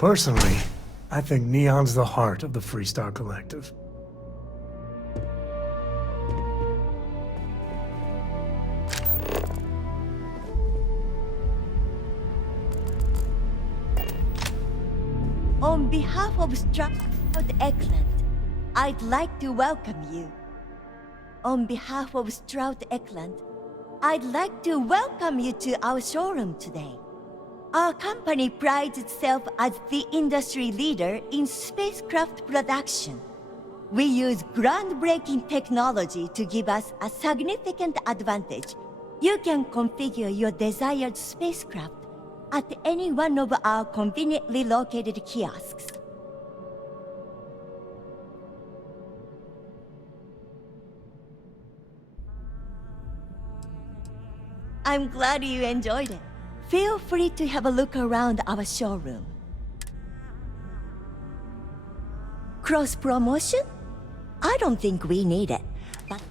Personally, I think Neon's the heart of the Freestar Collective. On behalf of Starfield Eklund, I'd like to welcome you. On behalf of Stroud Eklund, I'd like to welcome you to our showroom today. Our company prides itself as the industry leader in spacecraft production. We use groundbreaking technology to give us a significant advantage. You can configure your desired spacecraft at any one of our conveniently located kiosks. I'm glad you enjoyed it. Feel free to have a look around our showroom. Cross-promotion? I don't think we need it, but...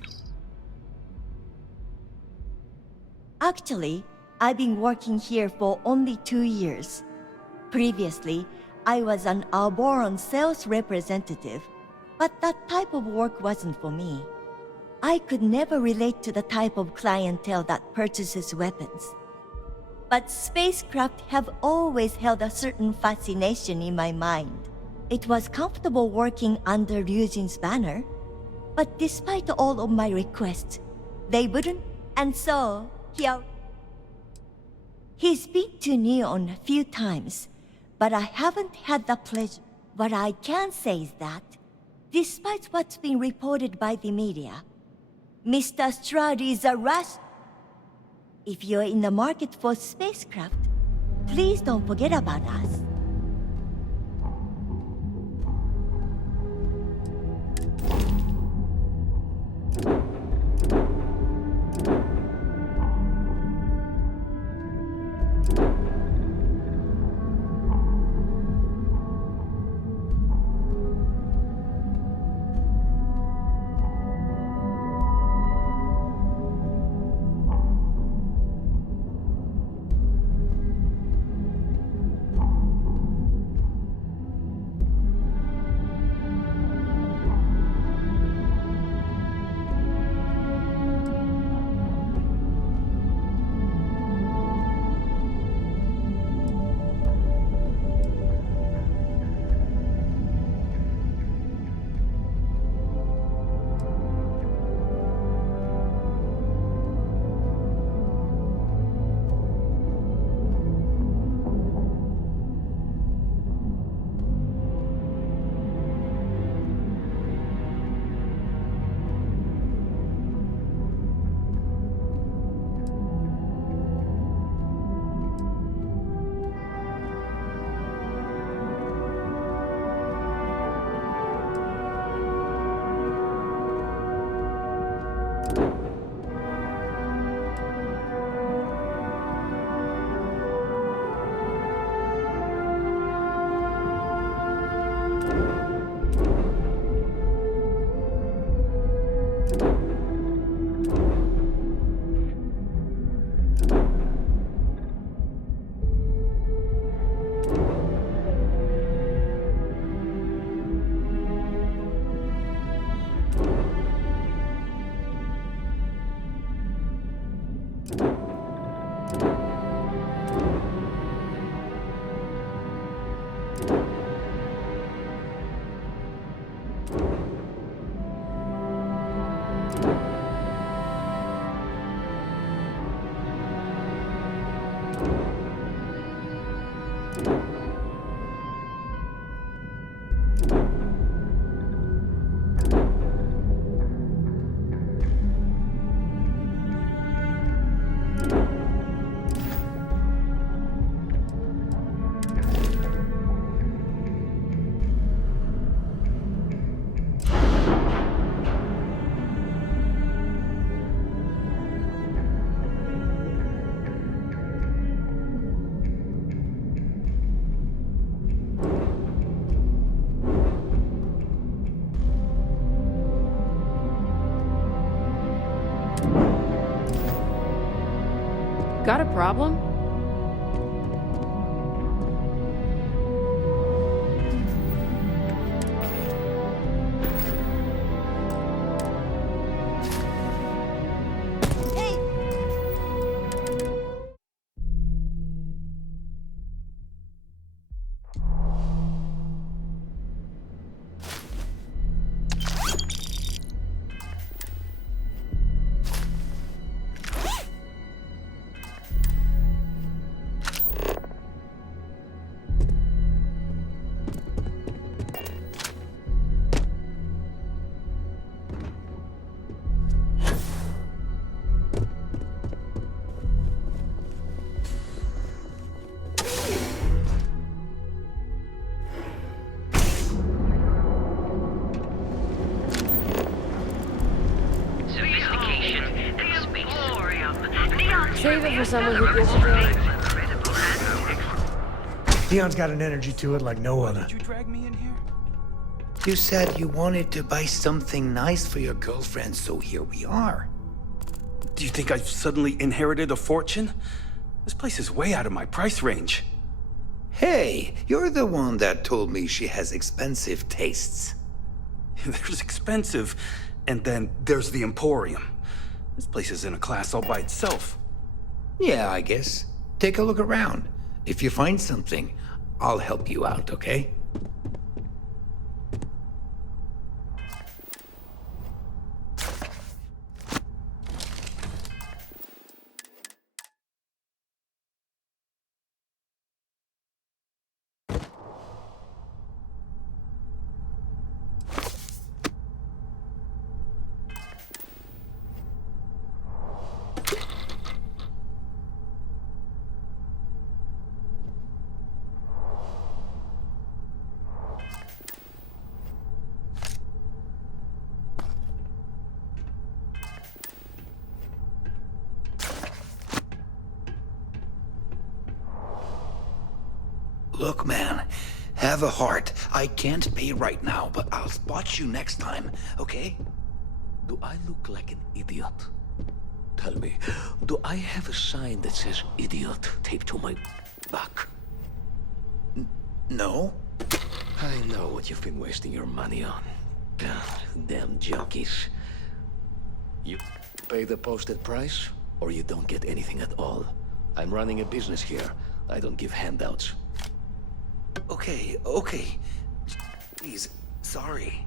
Actually, I've been working here for only 2 years. Previously, I was an Arboron sales representative, but that type of work wasn't for me. I could never relate to the type of clientele that purchases weapons. But spacecraft have always held a certain fascination in my mind. It was comfortable working under Ryujin's banner, but despite all of my requests, they wouldn't, and so, he's been to Neon a few times, but I haven't had the pleasure. What I can say is that, despite what's been reported by the media, Mr. Stroud is a rush. If you're in the market for spacecraft, please don't forget about us. Got a problem? Save it for someone who gives a damn. Neon's got an energy to it like no other. Did you drag me in here? You said you wanted to buy something nice for your girlfriend, so here we are. Do you think I've suddenly inherited a fortune? This place is way out of my price range. Hey, you're the one that told me she has expensive tastes. There's expensive, and then there's the Emporium. This place is in a class all by itself. Yeah, I guess. Take a look around. If you find something, I'll help you out, okay? Look, man, have a heart. I can't pay right now, but I'll spot you next time, okay? Do I look like an idiot? Tell me, do I have a sign that says idiot taped to my back? No? I know what you've been wasting your money on. Damn junkies. You pay the posted price, or you don't get anything at all. I'm running a business here. I don't give handouts. Okay. Please, sorry.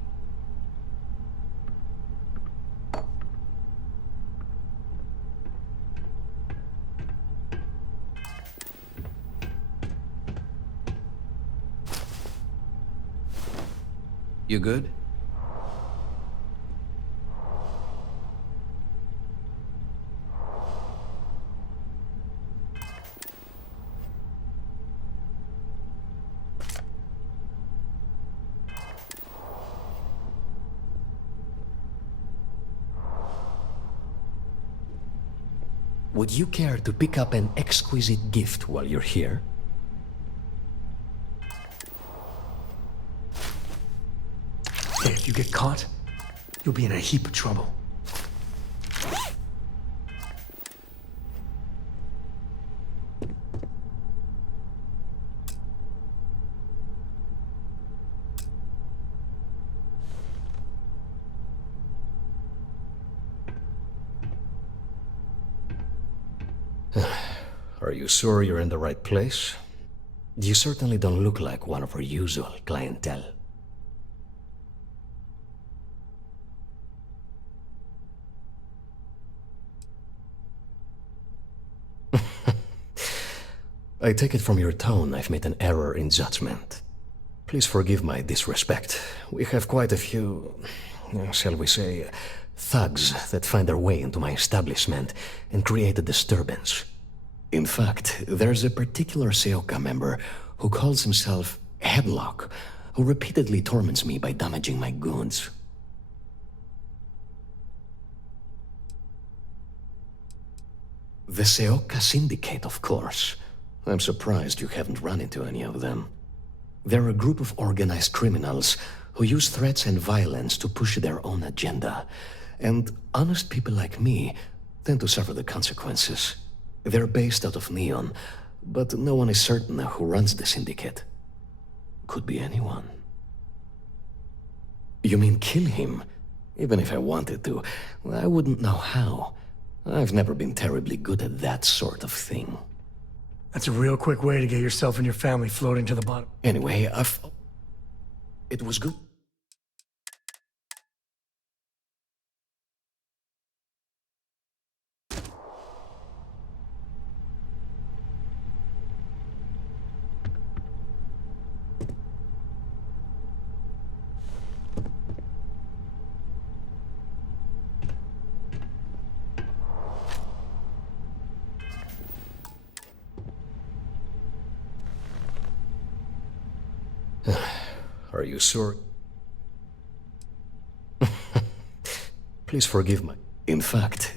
You good? Would you care to pick up an exquisite gift while you're here? Hey, if you get caught, you'll be in a heap of trouble. Are you sure you're in the right place? You certainly don't look like one of our usual clientele. I take it from your tone I've made an error in judgment. Please forgive my disrespect. We have quite a few, shall we say, thugs that find their way into my establishment and create a disturbance. In fact, there's a particular Seoka member who calls himself Headlock, who repeatedly torments me by damaging my goods. The Seoka Syndicate, of course. I'm surprised you haven't run into any of them. They're a group of organized criminals who use threats and violence to push their own agenda. And honest people like me tend to suffer the consequences. They're based out of Neon, but no one is certain who runs the syndicate. Could be anyone. You mean kill him? Even if I wanted to, I wouldn't know how. I've never been terribly good at that sort of thing. That's a real quick way to get yourself and your family floating to the bottom. Anyway, it was good. Are you sure? Please forgive me. In fact,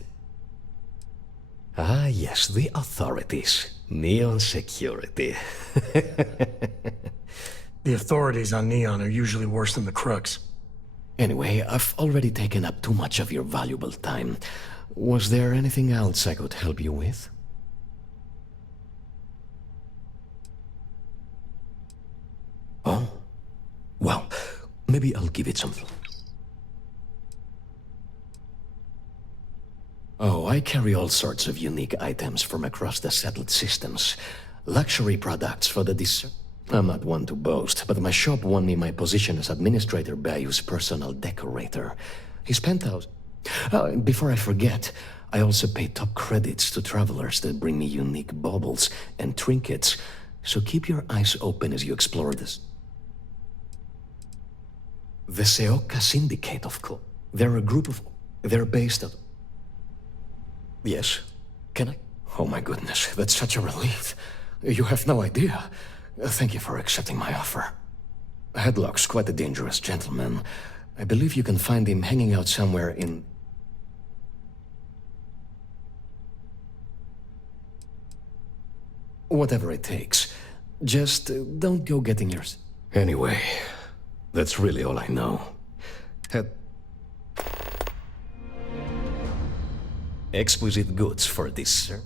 Ah, yes, the authorities. Neon security. The authorities on Neon are usually worse than the crooks. Anyway, I've already taken up too much of your valuable time. Was there anything else I could help you with? Oh? Well, maybe I'll give it some thought. Oh, I carry all sorts of unique items from across the settled systems. Luxury products for the I'm not one to boast, but my shop won me my position as Administrator Bayou's personal decorator. His penthouse... before I forget, I also pay top credits to travelers that bring me unique baubles and trinkets, so keep your eyes open as you explore this. The Seoka Syndicate, of course. They're a group of... They're based at... Yes? Can I? Oh my goodness, that's such a relief. You have no idea. Thank you for accepting my offer. Headlock's quite a dangerous gentleman. I believe you can find him hanging out somewhere in... Whatever it takes. Just don't go getting yours. Anyway, that's really all I know. Exquisite goods for this, sir.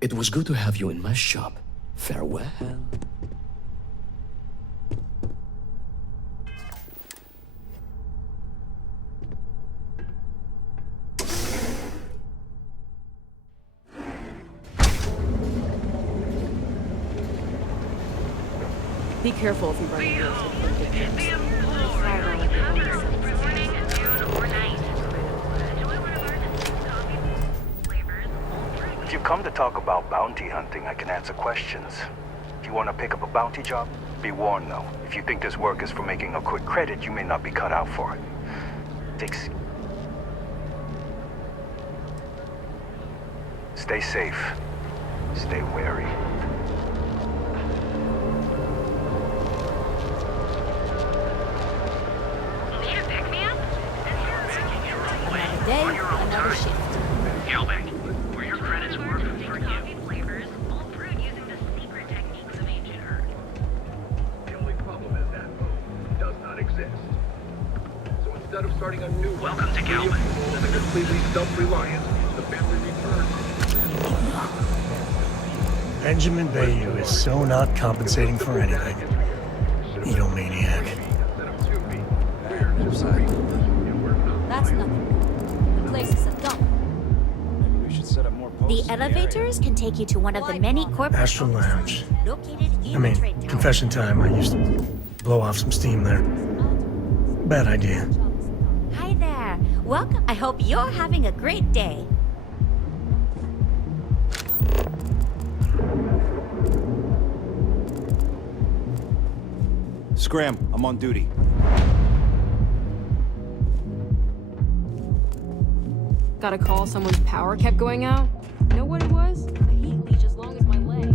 It was good to have you in my shop. Farewell. Be careful if you run into those If you come to talk about bounty hunting, I can answer questions. If you want to pick up a bounty job, be warned though. If you think this work is for making a quick credit, you may not be cut out for it. Stay safe. Stay wary. Another day, another shift. Gelbeck, where your credits work for you. Flavors, all brewed using the secret techniques of ancient Earth. The only problem is that move does not exist. So instead of starting a new Welcome to Gelbeck. as a completely self-reliant, the family returns. Benjamin Bayou is so not compensating for anything. Egomaniac. That's nothing. The place is a dump. The elevators can take you to one of the many corporate Astral Lounge. located in I mean, the trade tower. confession time, I used to blow off some steam there. Bad idea. Hi there. Welcome. I hope you're having a great day. Scram, I'm on duty. Got a call someone's power kept going out? Know what it was? A heat leech as long as my leg.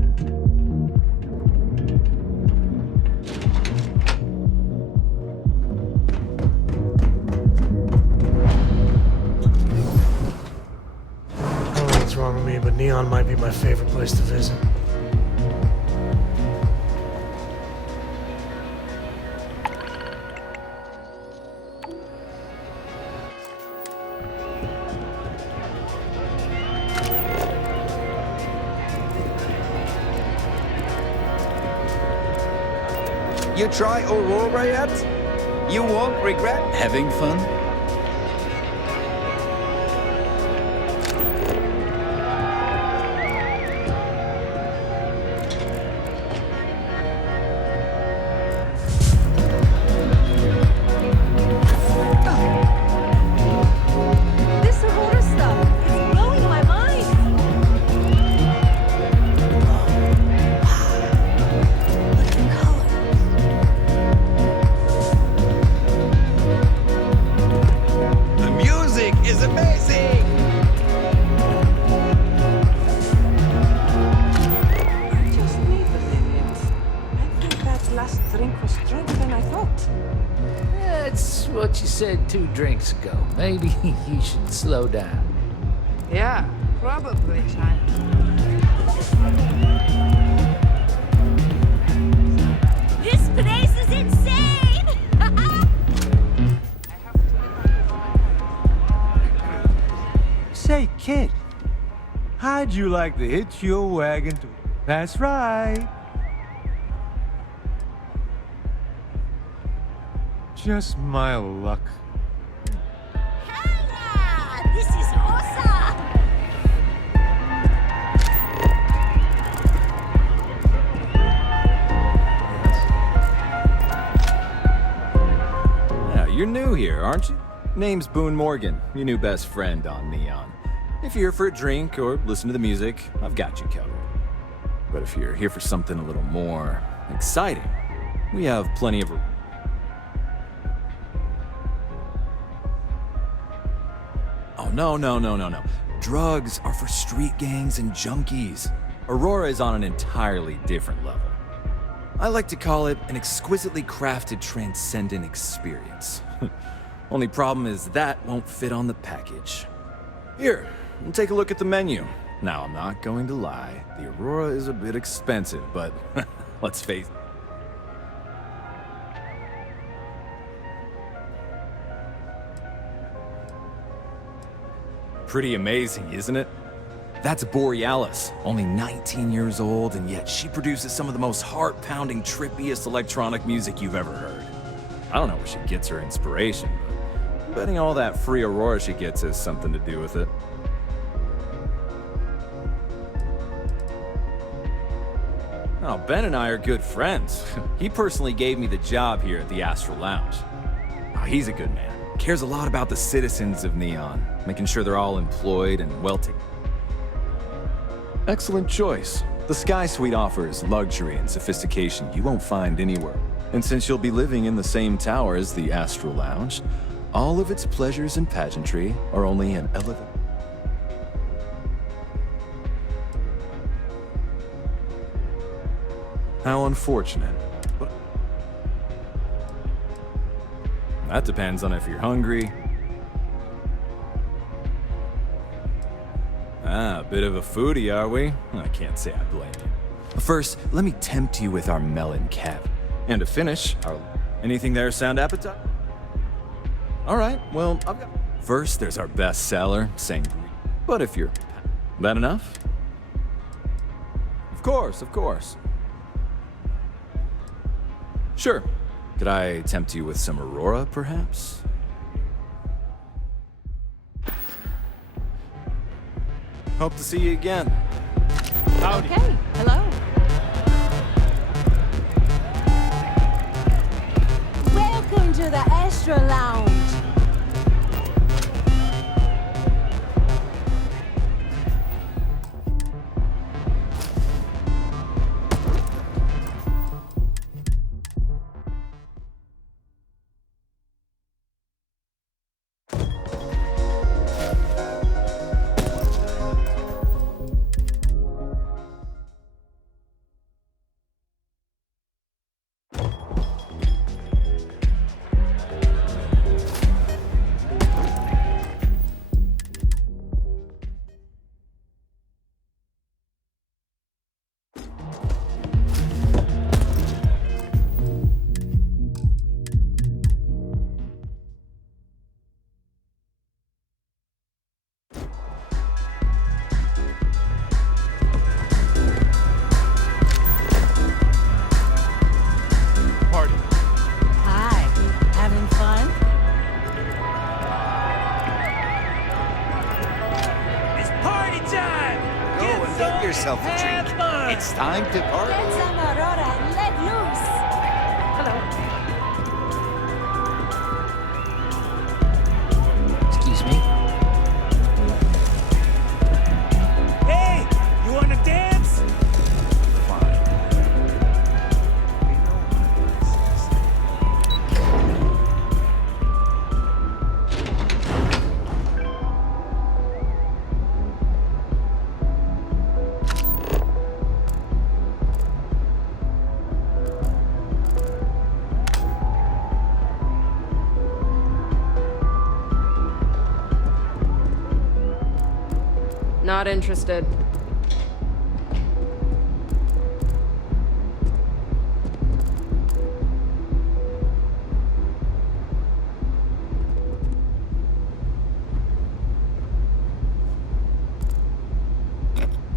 I don't know what's wrong with me, but Neon might be my favorite place to visit. You try Aurora yet? You won't regret having fun. This Aurora stuff is blowing my mind. Look at the colors. The music is amazing! what you said 2 drinks ago. Maybe you should slow down. Yeah, probably, child. This place is insane! Say, kid, how'd you like to hitch your wagon to... That's right. Just my luck. Hella! This is awesome! Yeah, you're new here, aren't you? Name's Boone Morgan, your new best friend on Neon. If you're here for a drink or listen to the music, I've got you covered. But if you're here for something a little more exciting, we have plenty of... Oh, no. Drugs are for street gangs and junkies. Aurora is on an entirely different level. I like to call it an exquisitely crafted, transcendent experience. Only problem is that won't fit on the package. Here, take a look at the menu. Now, I'm not going to lie, the Aurora is a bit expensive, but let's face it. Pretty amazing, isn't it? That's Borealis, only 19 years old, and yet she produces some of the most heart-pounding, trippiest electronic music you've ever heard. I don't know where she gets her inspiration, but I'm betting all that free Aurora she gets has something to do with it. Oh, Ben and I are good friends. He personally gave me the job here at the Astral Lounge. Oh, he's a good man. Cares a lot about the citizens of Neon, making sure they're all employed and well taken. Excellent choice. The Sky Suite offers luxury and sophistication you won't find anywhere. And since you'll be living in the same tower as the Astral Lounge, all of its pleasures and pageantry are only an elevator. How unfortunate. But that depends on if you're hungry. Ah, a bit of a foodie, are we? I can't say I blame you. First, let me tempt you with our melon cap. And to finish, anything there sound appetite? All right, well, I've got... First, there's our best seller, Sangria. But if you're... That enough? Of course. Sure. Could I tempt you with some Aurora, perhaps? Hope to see you again. Howdy. Okay, hello. Welcome to the Astral Lounge. yourself a drink. It's time to party. Get some Aurora and let loose. Hello. Excuse me. Hey, you want to dance? Fine. Not interested.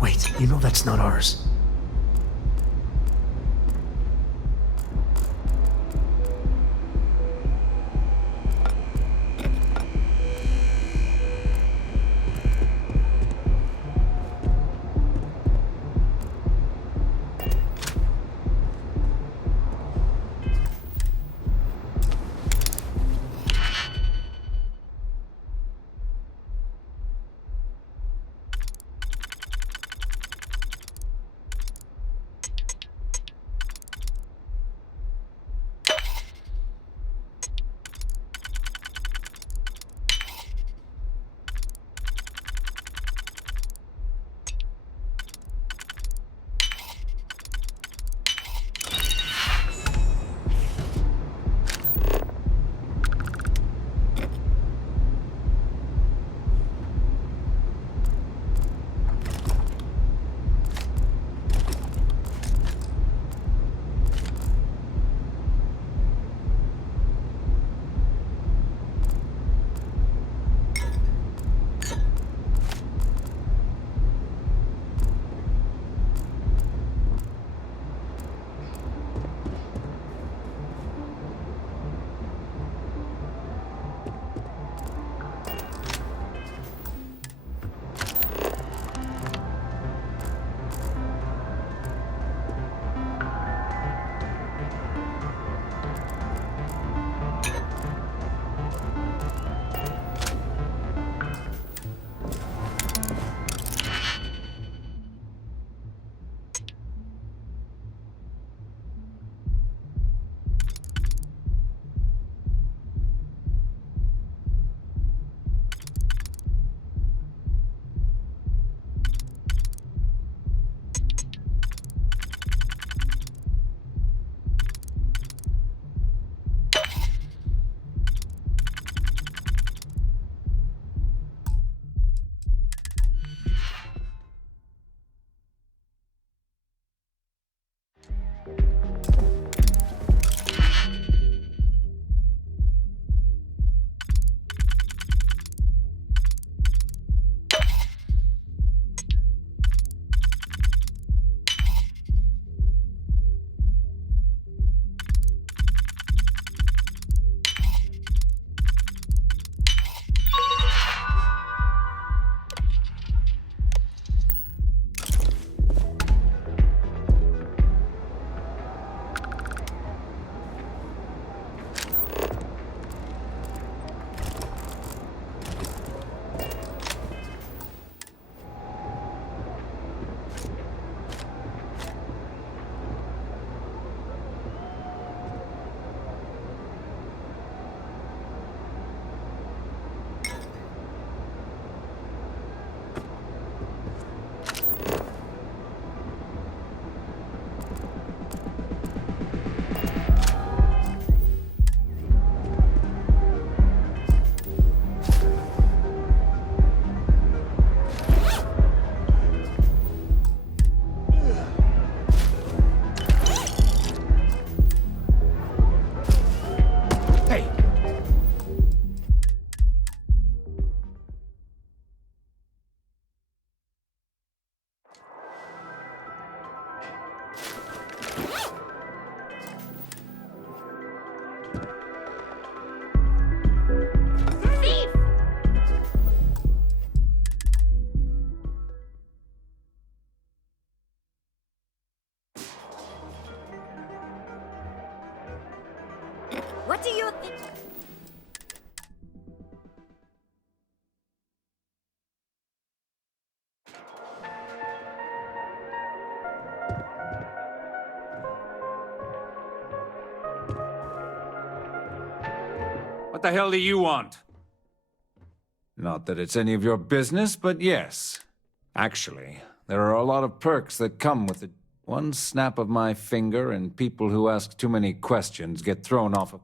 Wait, you know that's not ours. What do you think? What the hell do you want? Not that it's any of your business, but yes. Actually, there are a lot of perks that come with it. One snap of my finger and people who ask too many questions get thrown off.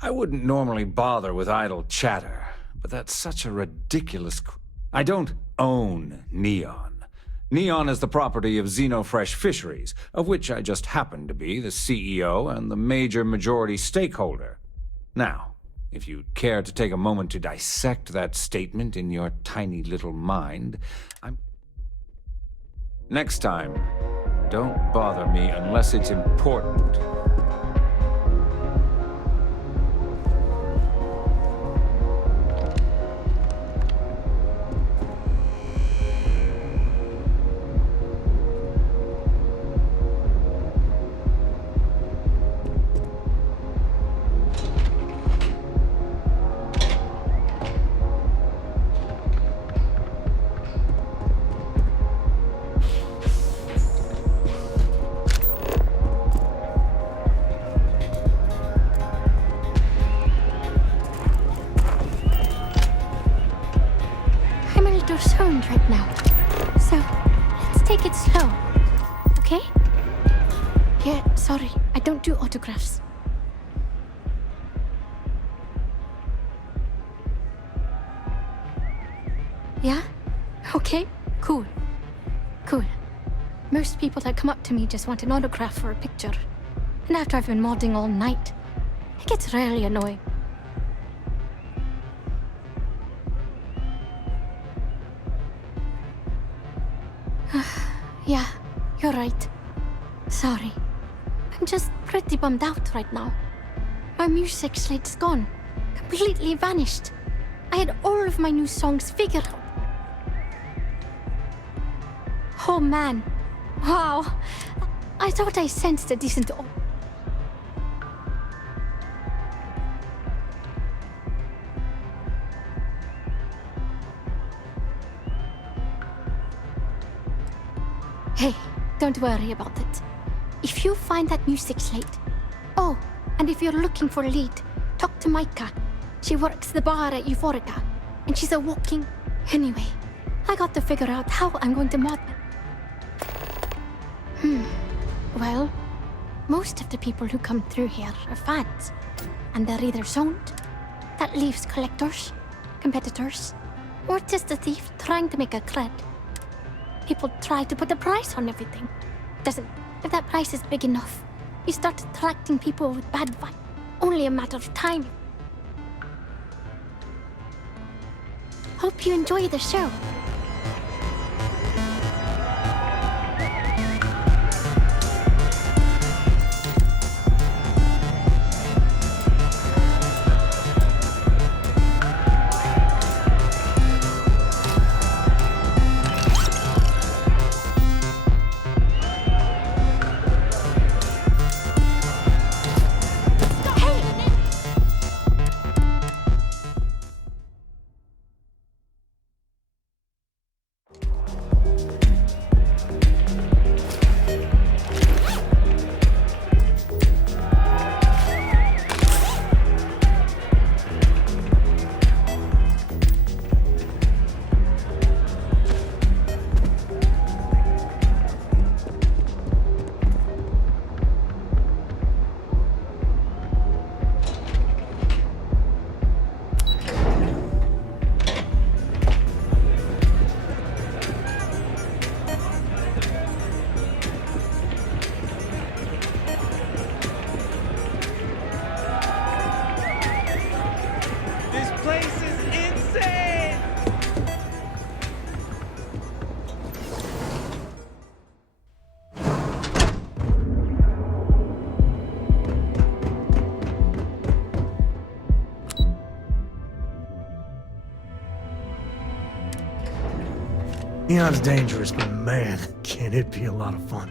I wouldn't normally bother with idle chatter, but that's such a ridiculous... I don't own Neon. Neon is the property of Xenofresh Fisheries, of which I just happen to be the CEO and the major majority stakeholder. Now, if you'd care to take a moment to dissect that statement in your tiny little mind, Next time, don't bother me unless it's important. Right now. So, let's take it slow. Okay? Yeah, sorry. I don't do autographs. Yeah? Okay, cool. Cool. Most people that come up to me just want an autograph or a picture. And after I've been modding all night, it gets really annoying. Yeah, you're right. Sorry. I'm just pretty bummed out right now. My music slate's gone. Completely vanished. I had all of my new songs figured out. Oh man. Wow. I thought I sensed a decent... Hey, don't worry about it. If you find that music slate... Oh, and if you're looking for a lead, talk to Micah. She works the bar at Euphorica, and she's a walking... Anyway, I got to figure out how I'm going to mod them. Well, most of the people who come through here are fans, and they're either zoned, that leaves collectors, competitors, or just a thief trying to make a cred. People try to put a price on everything. If that price is big enough, you start attracting people with bad vibes. Only a matter of time. Hope you enjoy the show. Neon's dangerous, but man, can it be a lot of fun.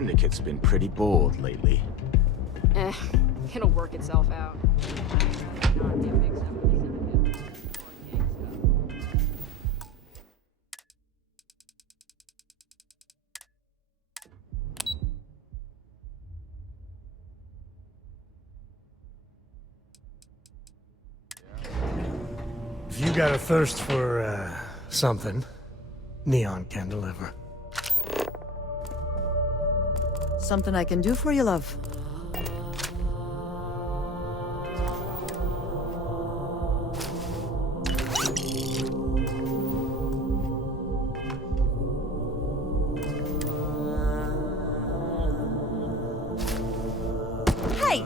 Syndicate's been pretty bored lately. It'll work itself out. If you got a thirst for, something, Neon can deliver. Something I can do for you, love. Hey!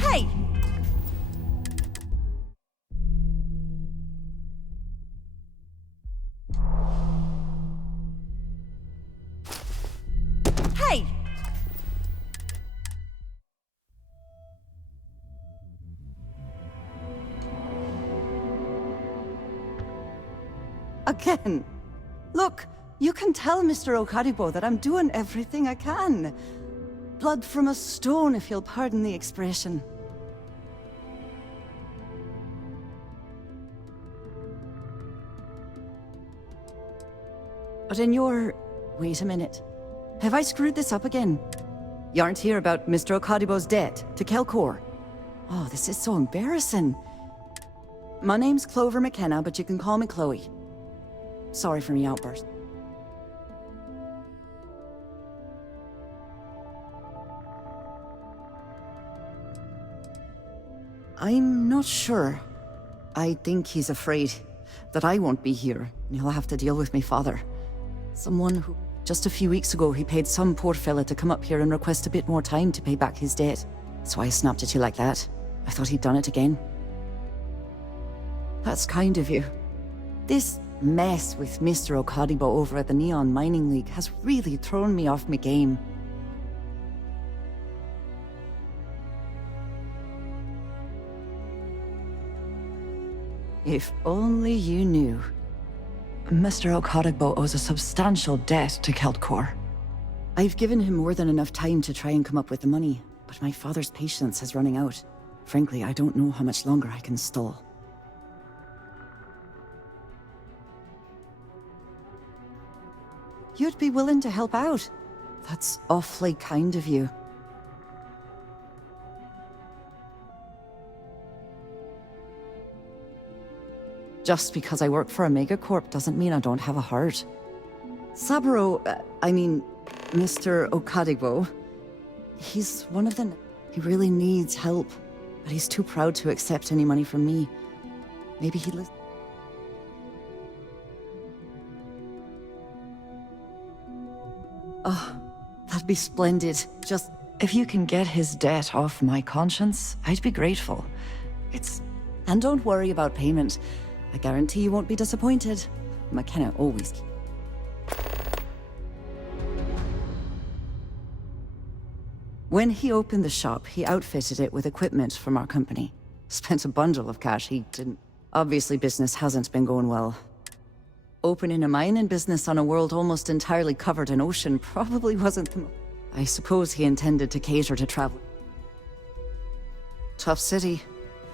Hey! Hey! Again. Look, you can tell Mr. Okaribo that I'm doing everything I can. Blood from a stone, if you'll pardon the expression. But in your... Wait a minute. Have I screwed this up again? You aren't here about Mr. Okadibo's debt to Kelkor. Oh, this is so embarrassing. My name's Clover McKenna, but you can call me Chloe. Sorry for me outburst. I'm not sure. I think he's afraid that I won't be here, and he'll have to deal with my father. Someone who, just a few weeks ago, he paid some poor fella to come up here and request a bit more time to pay back his debt. So I snapped at you like that. I thought he'd done it again. That's kind of you. This mess with Mr. Okadibo over at the Neon Mining League has really thrown me off my game. If only you knew. Mr. Okadibo owes a substantial debt to Keltkor. I've given him more than enough time to try and come up with the money, but my father's patience is running out. Frankly, I don't know how much longer I can stall. You'd be willing to help out. That's awfully kind of you. Just because I work for a megacorp doesn't mean I don't have a heart. Saburo, Mr. Okadibo, he's one of the... He really needs help, but he's too proud to accept any money from me. Maybe he'd listen. Oh, that'd be splendid. Just, if you can get his debt off my conscience, I'd be grateful. And don't worry about payment. I guarantee you won't be disappointed. McKenna always... When he opened the shop, he outfitted it with equipment from our company. Spent a bundle of cash he didn't... Obviously, business hasn't been going well. Opening a mining business on a world almost entirely covered in ocean probably wasn't the... I suppose he intended to cater to travel. Tough city.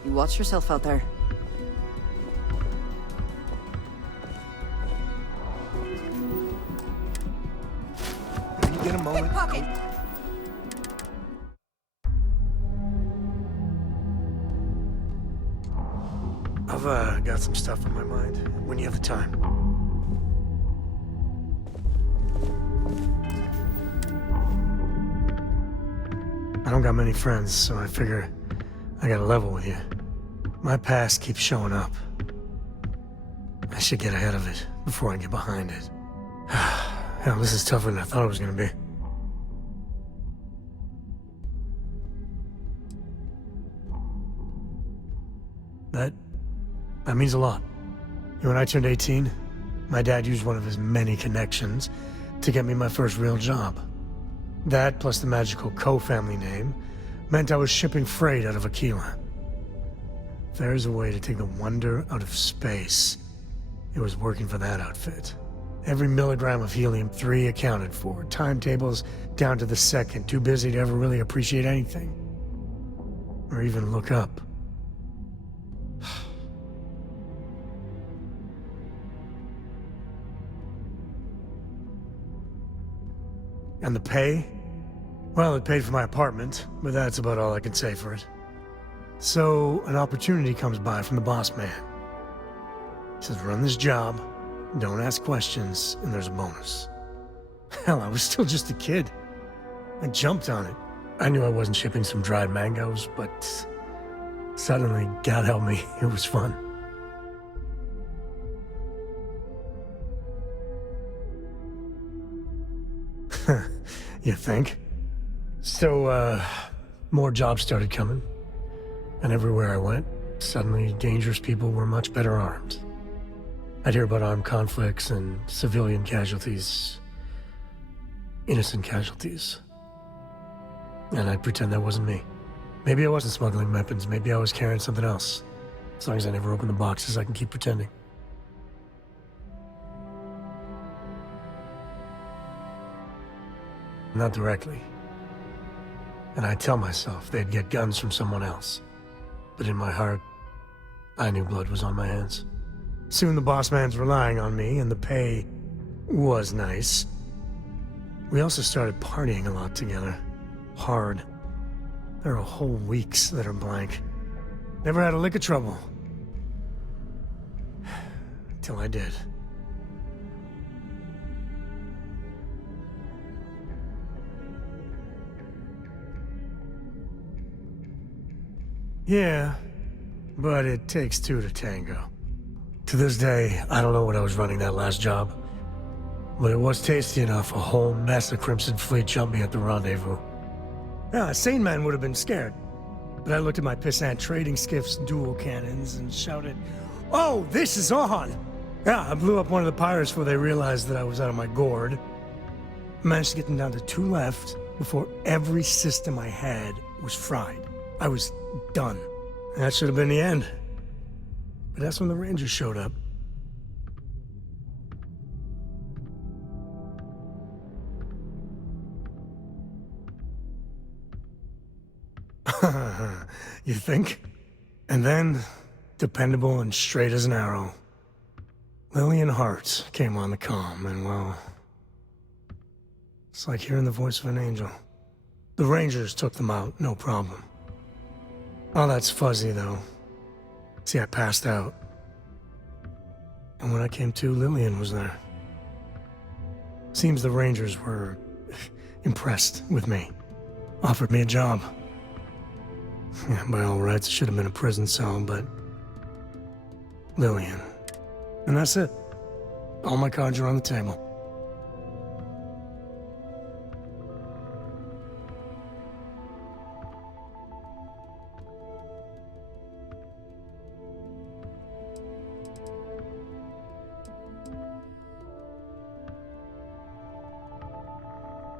You watch yourself out there. When you get a moment... Pickpocket! I've got some stuff on my mind. When you have the time. I don't got many friends, so I figure I gotta level with you. My past keeps showing up. I should get ahead of it before I get behind it. Hell, this is tougher than I thought it was gonna be. That means a lot. When I turned 18, my dad used one of his many connections to get me my first real job. That, plus the magical Co family name, meant I was shipping freight out of Aquila. If there's a way to take the wonder out of space, it was working for that outfit. Every milligram of helium-3 accounted for. Timetables down to the second. Too busy to ever really appreciate anything. Or even look up. And the pay? Well, it paid for my apartment, but that's about all I can say for it. So, an opportunity comes by from the boss man. He says, run this job, don't ask questions, and there's a bonus. Hell, I was still just a kid. I jumped on it. I knew I wasn't shipping some dried mangoes, but suddenly, God help me, it was fun. You think? So, more jobs started coming. And everywhere I went, suddenly dangerous people were much better armed. I'd hear about armed conflicts and civilian casualties. Innocent casualties. And I'd pretend that wasn't me. Maybe I wasn't smuggling weapons, maybe I was carrying something else. As long as I never open the boxes, I can keep pretending. Not directly. And I'd tell myself they'd get guns from someone else. But in my heart, I knew blood was on my hands. Soon the boss man's relying on me, and the pay was nice. We also started partying a lot together. Hard. There are whole weeks that are blank. Never had a lick of trouble. Till I did. Yeah, but it takes two to tango. To this day, I don't know what I was running that last job. But it was tasty enough, a whole mess of Crimson Fleet jumped me at the rendezvous. Yeah, a sane man would have been scared. But I looked at my pissant trading skiff's dual cannons and shouted, "Oh, this is on!" Yeah, I blew up one of the pirates before they realized that I was out of my gourd. Managed to get them down to 2 left before every system I had was fried. I was done. That should have been the end. But that's when the Rangers showed up. You think? And then, dependable and straight as an arrow, Lillian Hart came on the comm, and well, it's like hearing the voice of an angel. The Rangers took them out, no problem. All that's fuzzy, though. See, I passed out. And when I came to, Lillian was there. Seems the Rangers were impressed with me. Offered me a job. Yeah, by all rights, it should have been a prison cell, but Lillian. And that's it. All my cards are on the table.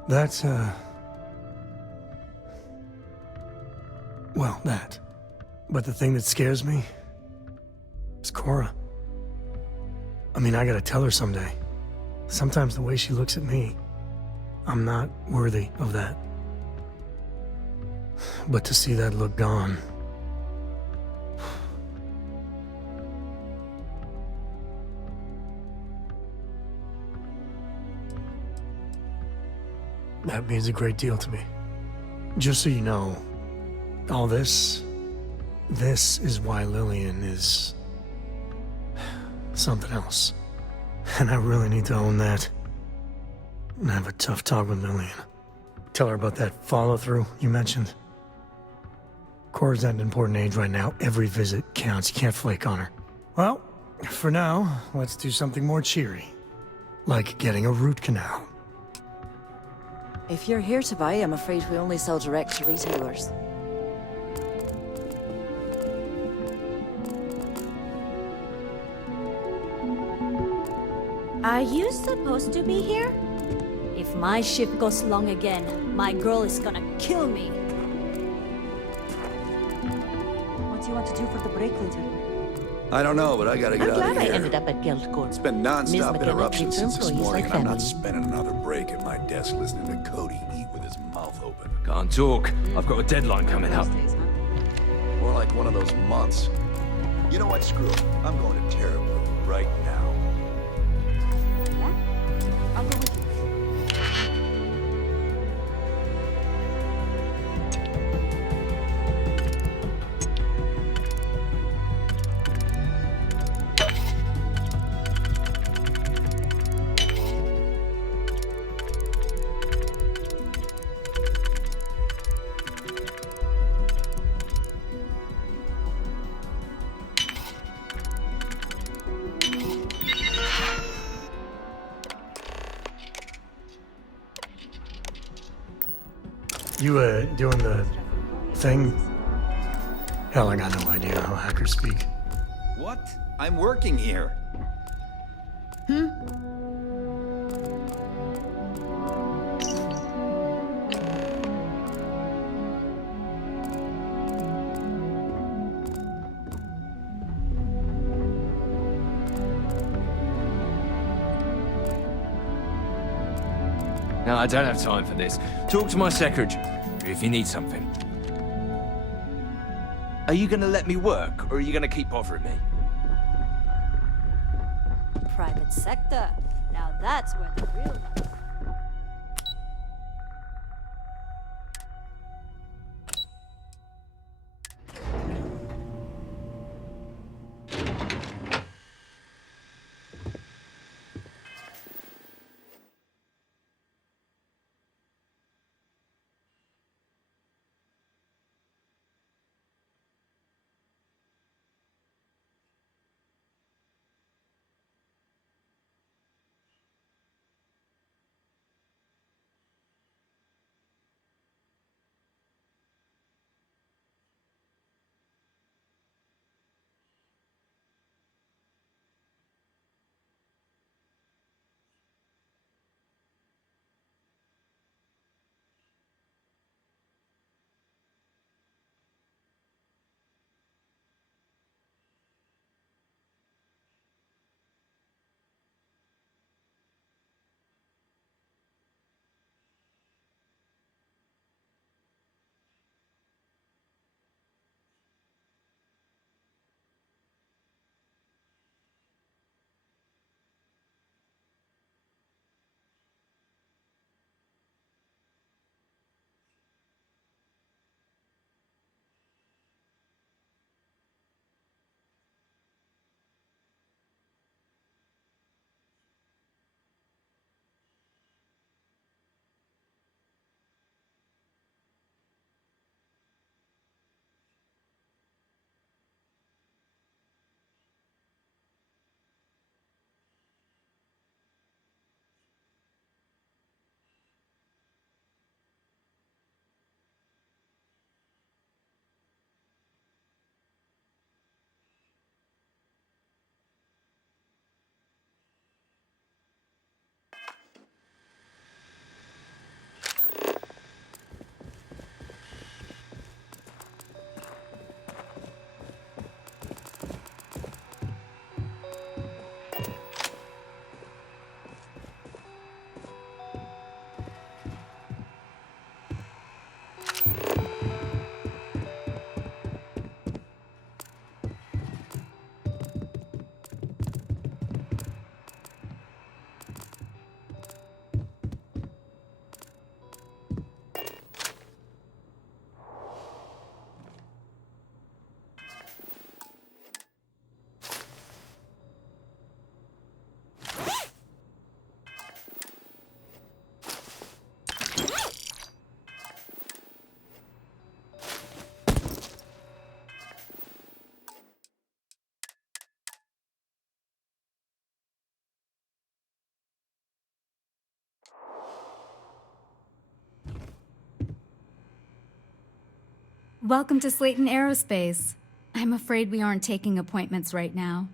That's, well, that. But the thing that scares me is Cora. I mean, I gotta tell her someday. Sometimes the way she looks at me, I'm not worthy of that. But to see that look gone... that means a great deal to me. Just so you know, all this is why Lillian is something else. And I really need to own that. And have a tough talk with Lillian. Tell her about that follow-through you mentioned. Cora's at an important age right now. Every visit counts. You can't flake on her. Well, for now, let's do something more cheery. Like getting a root canal. If you're here to buy, I'm afraid we only sell direct to retailers. Are you supposed to be here? If my ship goes long again, my girl is gonna kill me. What do you want to do for the break later? I don't know, but I gotta get I'm out of glad I here. ended up at Guildcourt. It's been non-stop interruptions since this employees morning, like and I'm not family. spending another break at my desk listening to Cody eat with his mouth open. Can't talk. I've got a deadline coming up. More like one of those months. You know what? Screw it. I'm going to Terrible right now. I'll go with you. You, doing the thing? Hell, I got no idea how hackers speak. What? I'm working here. No, I don't have time for this. Talk to my secretary if you need something. Are you gonna let me work, or are you gonna keep bothering me? Private sector. Now that's where the real money. Welcome to Slayton Aerospace. I'm afraid we aren't taking appointments right now.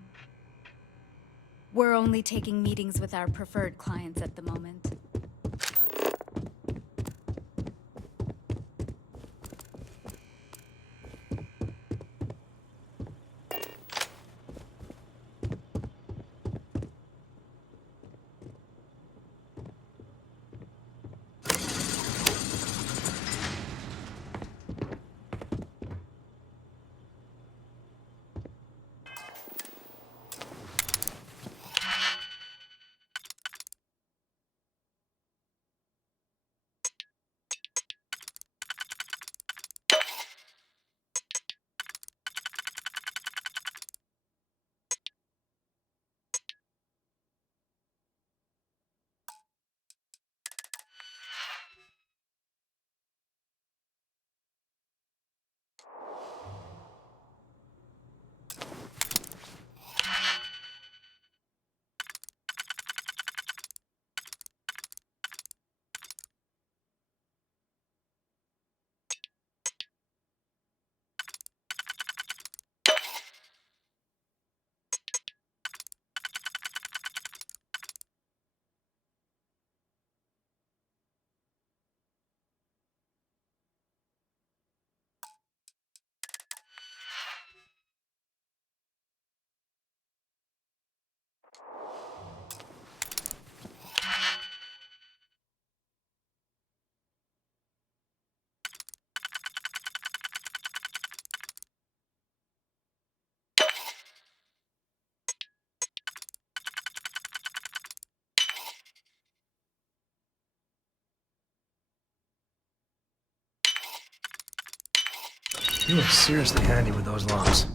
We're only taking meetings with our preferred clients at the moment. You are seriously handy with those locks.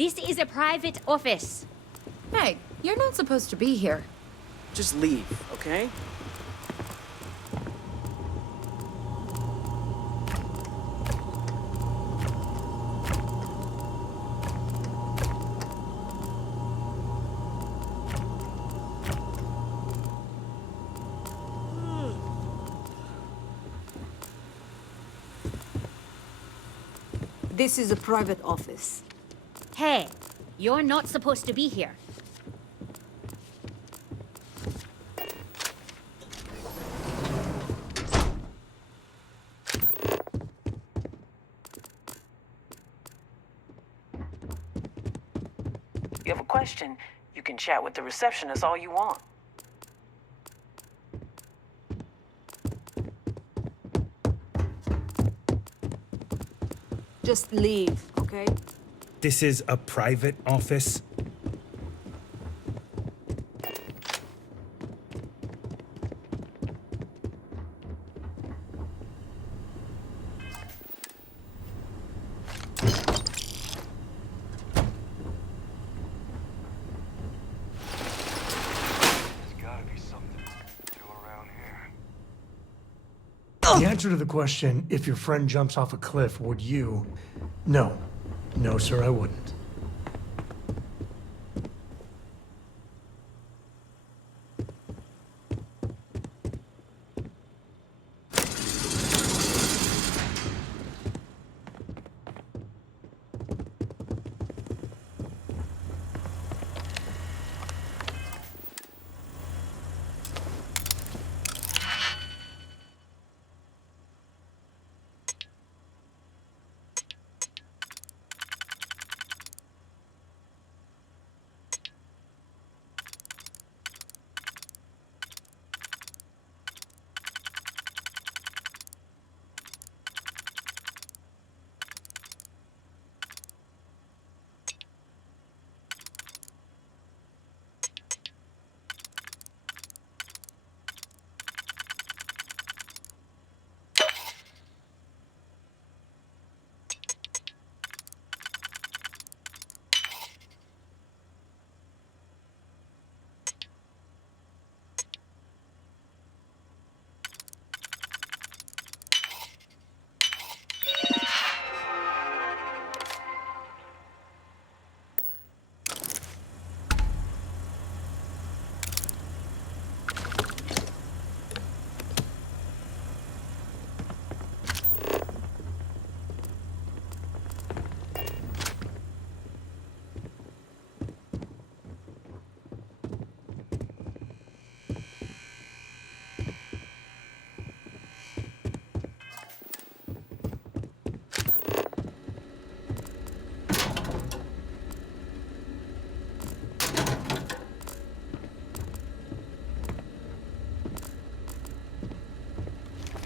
This is a private office. Hey, you're not supposed to be here. Just leave, okay? This is a private office. Hey, you're not supposed to be here. If you have a question, you can chat with the receptionist all you want. Just leave, okay? This is a private office. The answer to the question, if your friend jumps off a cliff, would you? No. No, sir, I wouldn't.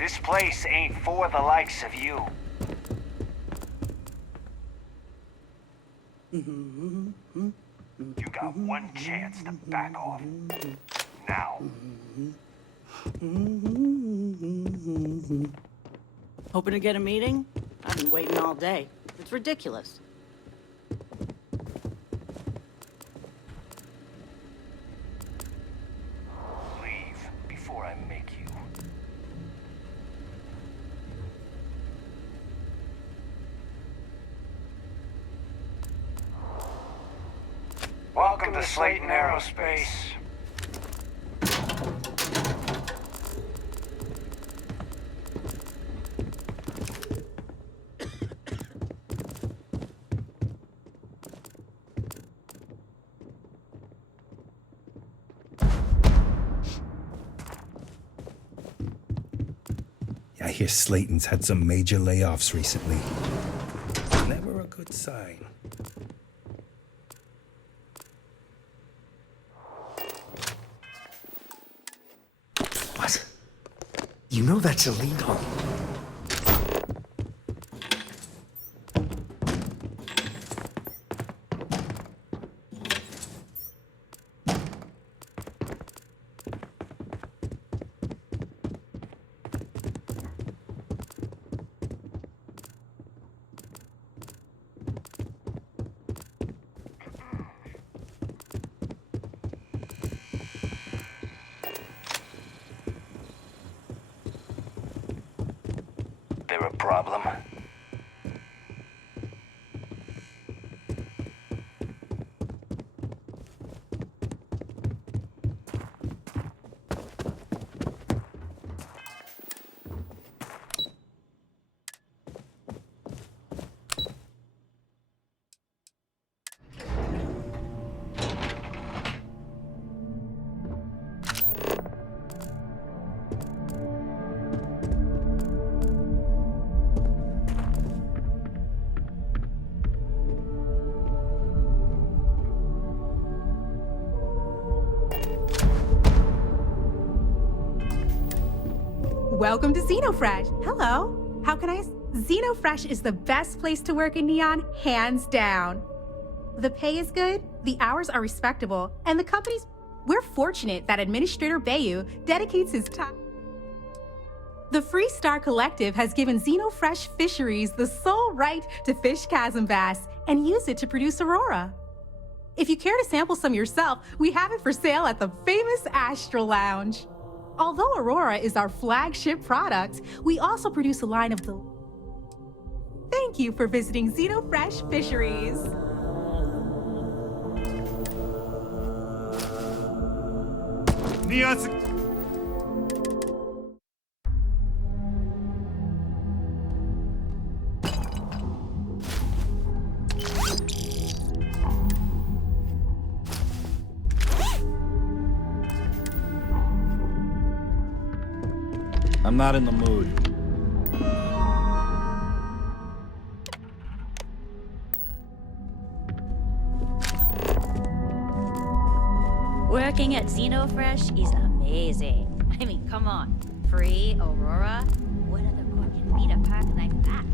This place ain't for the likes of you. You got one chance to back off. Now. Hoping to get a meeting? I've been waiting all day. It's ridiculous. Leave before I make you. Welcome to Slayton Aerospace. I hear Slayton's had some major layoffs recently. Never a good sign. What? You know that's illegal. There a problem? Welcome to Xenofresh. Hello. How can I... Xenofresh is the best place to work in Neon, hands down. The pay is good, the hours are respectable, and the company's... We're fortunate that Administrator Bayu dedicates his time. The Free Star Collective has given Xenofresh Fisheries the sole right to fish chasm bass and use it to produce Aurora. If you care to sample some yourself, we have it for sale at the famous Astral Lounge. Although Aurora is our flagship product, we also produce a line of the... Thank you for visiting Xenofresh Fisheries. Neon... I'm not in the mood. Working at Xenofresh is amazing. I mean, come on. Free Aurora? What other corp can beat a perk like that?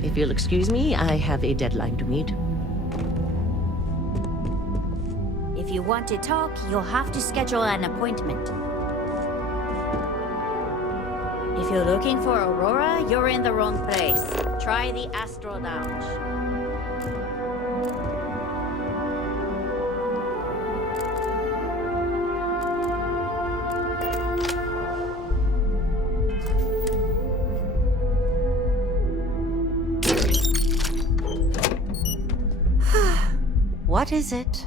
If you'll excuse me, I have a deadline to meet. If you want to talk, you'll have to schedule an appointment. If you're looking for Aurora, you're in the wrong place. Try the Astral Lounge. What is it?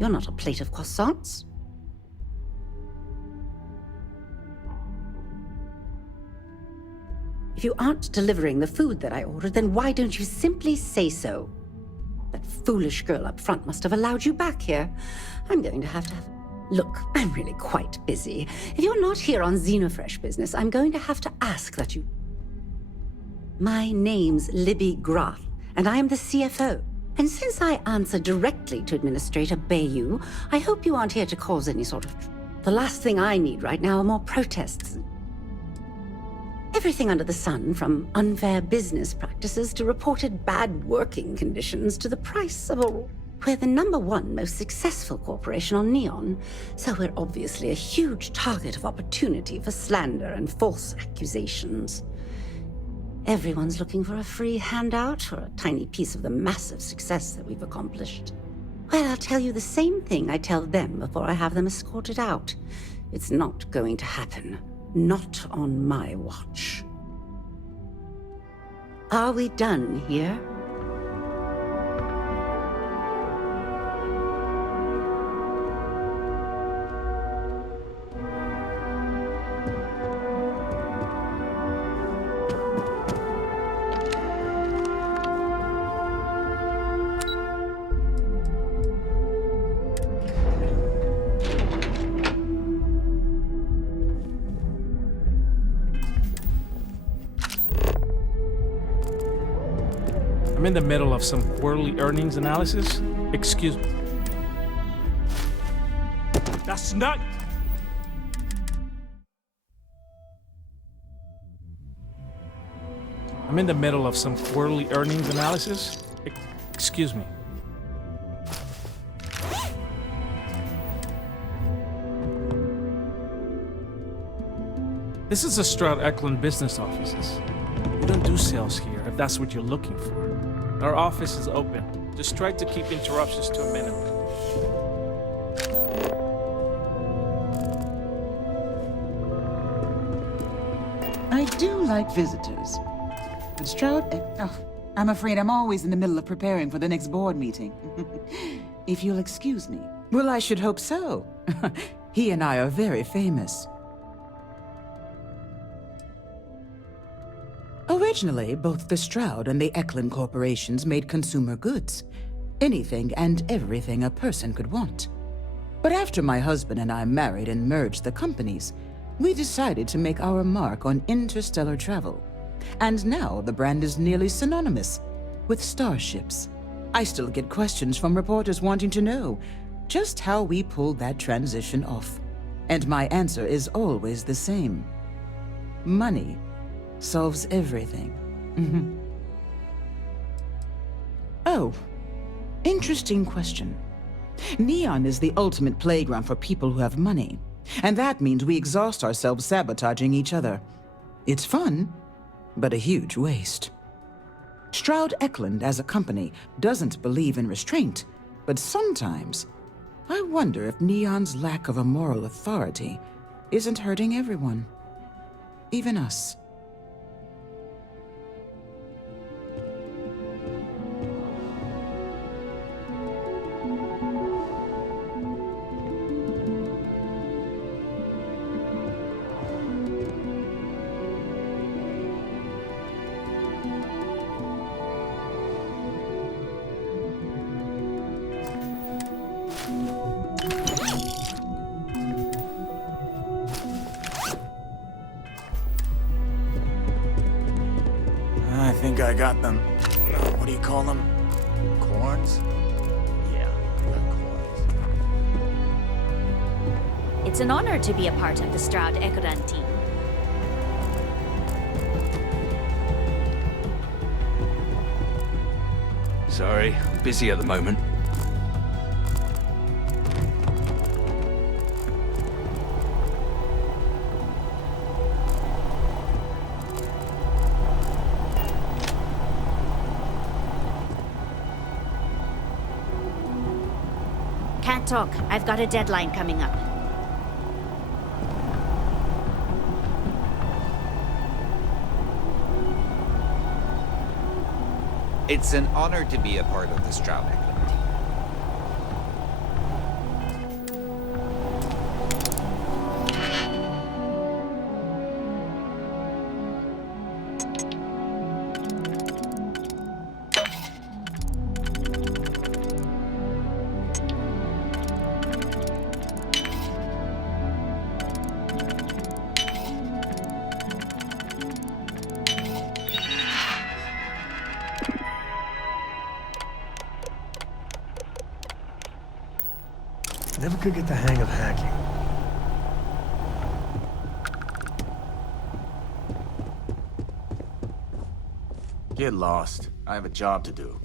You're not a plate of croissants. If you aren't delivering the food that I ordered, then why don't you simply say so? That foolish girl up front must have allowed you back here. I'm going to have... Look, I'm really quite busy. If you're not here on Xenofresh business, I'm going to have to ask that you... My name's Libby Groth, and I am the CFO. And since I answer directly to Administrator Bayou, I hope you aren't here to cause any sort of... The last thing I need right now are more protests. Everything under the sun, from unfair business practices to reported bad working conditions to the price of a... We're the #1 most successful corporation on Neon, so we're obviously a huge target of opportunity for slander and false accusations. Everyone's looking for a free handout or a tiny piece of the massive success that we've accomplished. Well, I'll tell you the same thing I tell them before I have them escorted out. It's not going to happen. Not on my watch. Are we done here? I'm in the middle of some quarterly earnings analysis. Excuse me. That's not... I'm in the middle of some quarterly earnings analysis. Excuse me. This is the Stroud Eklund business offices. We don't do sales here, if that's what you're looking for. Our office is open. Just try to keep interruptions to a minimum. I do like visitors. But Stroud... Oh, I'm afraid I'm always in the middle of preparing for the next board meeting. If you'll excuse me. Well, I should hope so. He and I are very famous. Originally, both the Stroud and the Eklund corporations made consumer goods. Anything and everything a person could want. But after my husband and I married and merged the companies, we decided to make our mark on interstellar travel. And now the brand is nearly synonymous with starships. I still get questions from reporters wanting to know just how we pulled that transition off. And my answer is always the same. Money solves everything. Oh, interesting question. Neon is the ultimate playground for people who have money, and that means we exhaust ourselves sabotaging each other. It's fun, but a huge waste. Stroud Eklund as a company doesn't believe in restraint, but sometimes I wonder if Neon's lack of a moral authority isn't hurting everyone, even us. I think I got them. What do you call them? Corns? Yeah, I got corns. It's an honor to be a part of the Stroud Eklund team. Sorry, busy at the moment. Can't talk. I've got a deadline coming up. It's an honor to be a part of the Stroud Eklund team. Never could get the hang of hacking. Get lost. I have a job to do.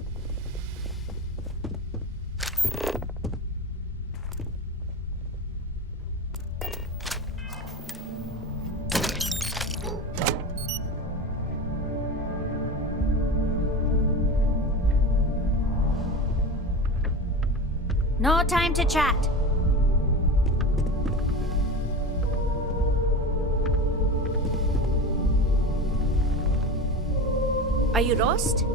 No time to chat. Are you lost?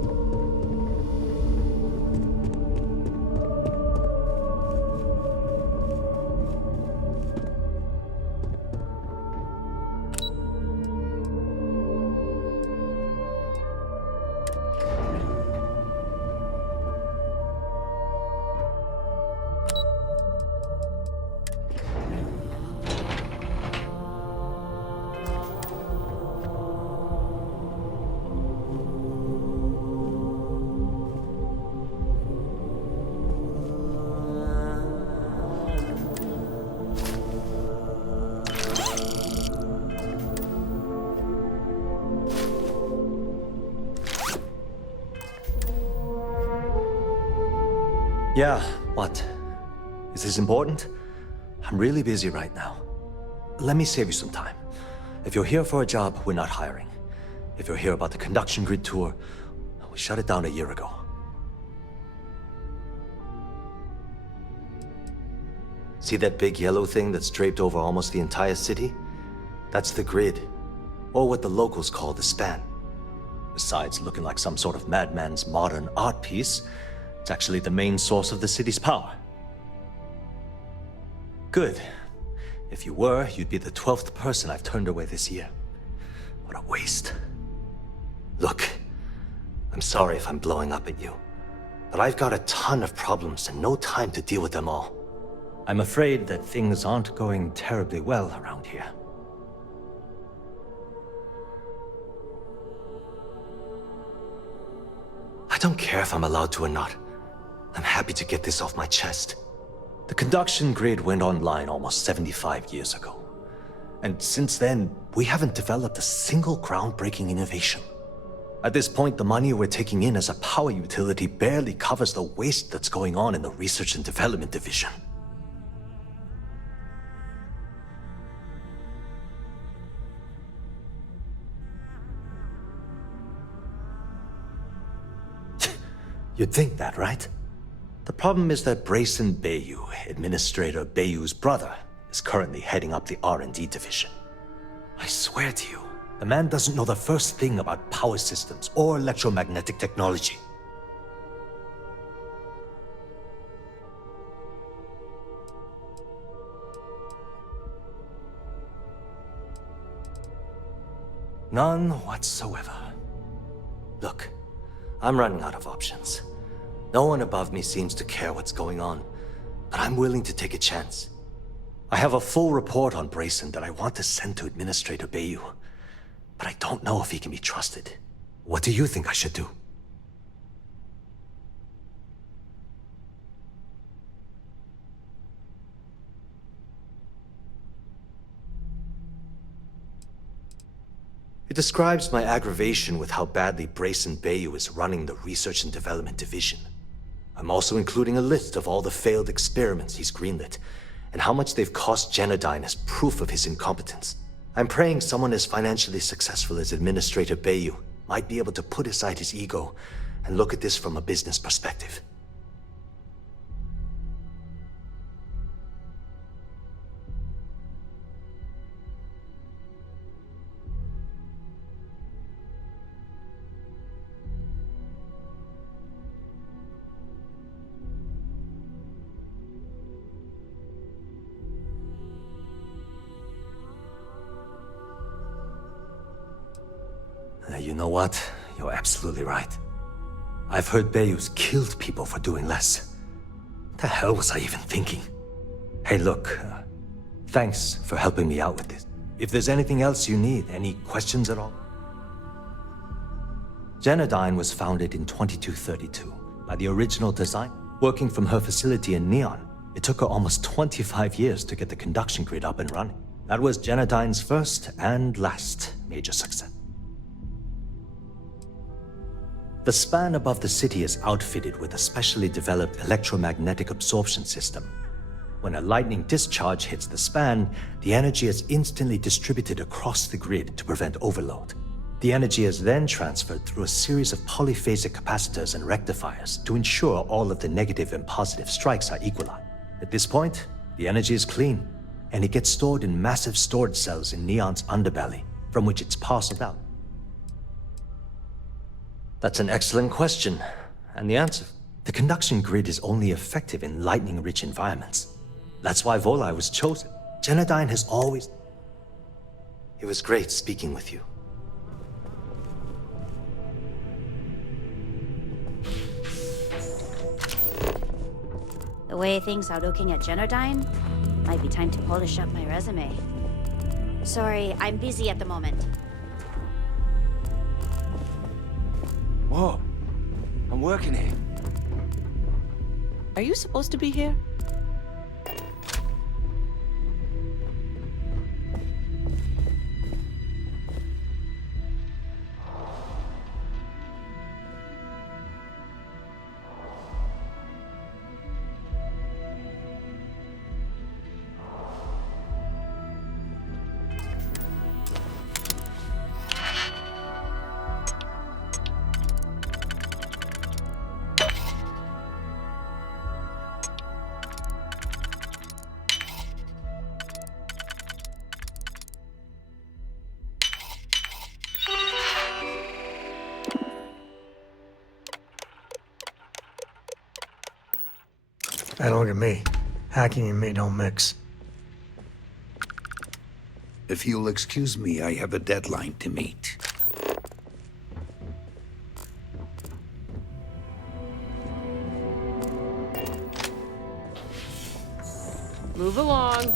Yeah, what? Is this important? I'm really busy right now. Let me save you some time. If you're here for a job, we're not hiring. If you're here about the conduction grid tour, we shut it down a year ago. See that big yellow thing that's draped over almost the entire city? That's the grid, or what the locals call the span. Besides looking like some sort of madman's modern art piece, it's actually the main source of the city's power. Good. If you were, you'd be the 12th person I've turned away this year. What a waste. Look, I'm sorry if I'm blowing up at you, but I've got a ton of problems and no time to deal with them all. I'm afraid that things aren't going terribly well around here. I don't care if I'm allowed to or not. I'm happy to get this off my chest. The conduction grid went online almost 75 years ago. And since then, we haven't developed a single groundbreaking innovation. At this point, the money we're taking in as a power utility barely covers the waste that's going on in the research and development division. You'd think that, right? The problem is that Brayson Bayou, Administrator Bayou's brother, is currently heading up the R&D division. I swear to you, the man doesn't know the first thing about power systems or electromagnetic technology. None whatsoever. Look, I'm running out of options. No one above me seems to care what's going on, but I'm willing to take a chance. I have a full report on Brayson that I want to send to Administrator Bayou, but I don't know if he can be trusted. What do you think I should do? It describes my aggravation with how badly Brayson Bayou is running the Research and Development Division. I'm also including a list of all the failed experiments he's greenlit, and how much they've cost Genodyne as proof of his incompetence. I'm praying someone as financially successful as Administrator Bayou might be able to put aside his ego and look at this from a business perspective. You know what? You're absolutely right. I've heard Bayou's killed people for doing less. What the hell was I even thinking? Hey, look, thanks for helping me out with this. If there's anything else you need, any questions at all? Genodyne was founded in 2232 by the original design. Working from her facility in Neon, It took her almost 25 years to get the conduction grid up and running. That was Genodyne's first and last major success. The span above the city is outfitted with a specially developed electromagnetic absorption system. When a lightning discharge hits the span, the energy is instantly distributed across the grid to prevent overload. The energy is then transferred through a series of polyphasic capacitors and rectifiers to ensure all of the negative and positive strikes are equalized. At this point, the energy is clean, and it gets stored in massive storage cells in Neon's underbelly, from which it's parceled out. That's an excellent question, and the answer: the conduction grid is only effective in lightning-rich environments. That's why Volai was chosen. Genodyne has always... It was great speaking with you. The way things are looking at Genodyne, might be time to polish up my resume. Sorry, I'm busy at the moment. Whoa. I'm working here. Are you supposed to be here? Hey, look at me. Hacking and me don't mix. If you'll excuse me, I have a deadline to meet. Move along.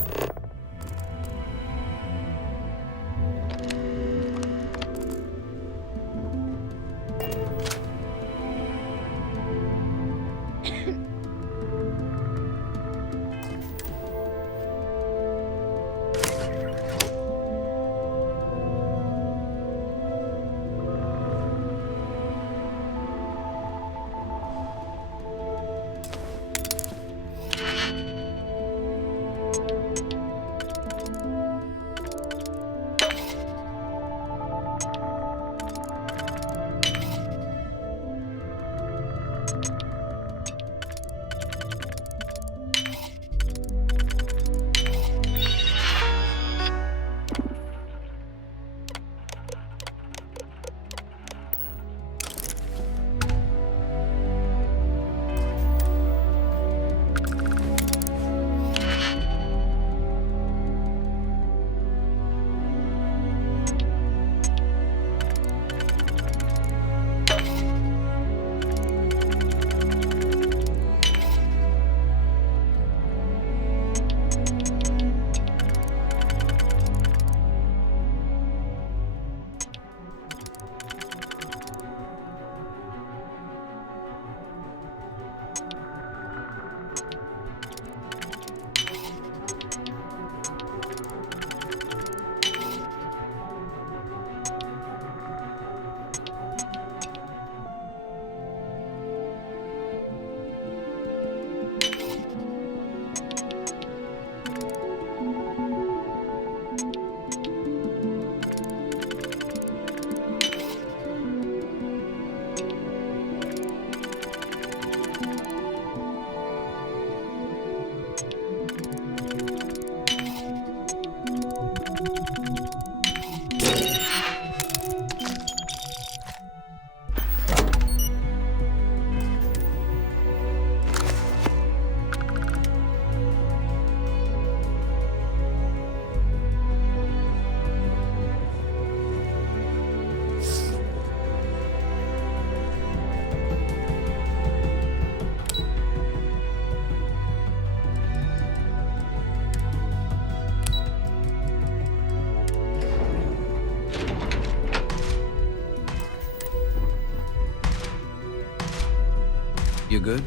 You good?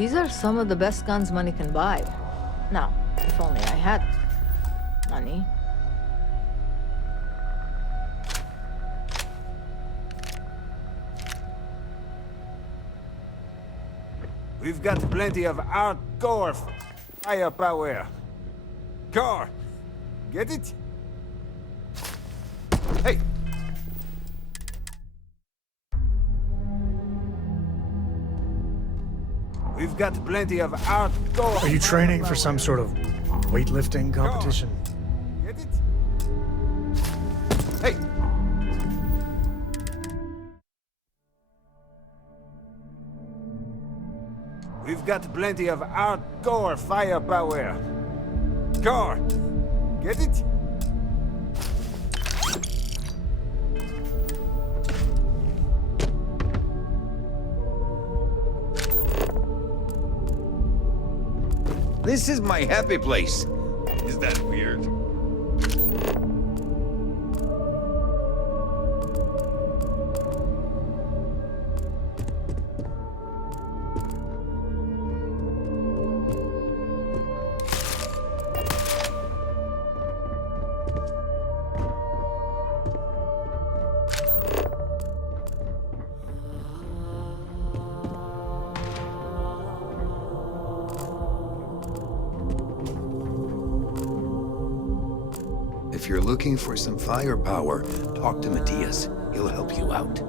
These are some of the best guns money can buy. Now, if only I had money. We've got plenty of hardcore firepower. Car, get it? Hey! We've got plenty of hardcore. Are you training for some sort of weightlifting competition? Get it? Hey! We've got plenty of hardcore firepower. Car, get it? This is my happy place. Is that weird? If you're looking for some firepower, talk to Matthias. He'll help you out.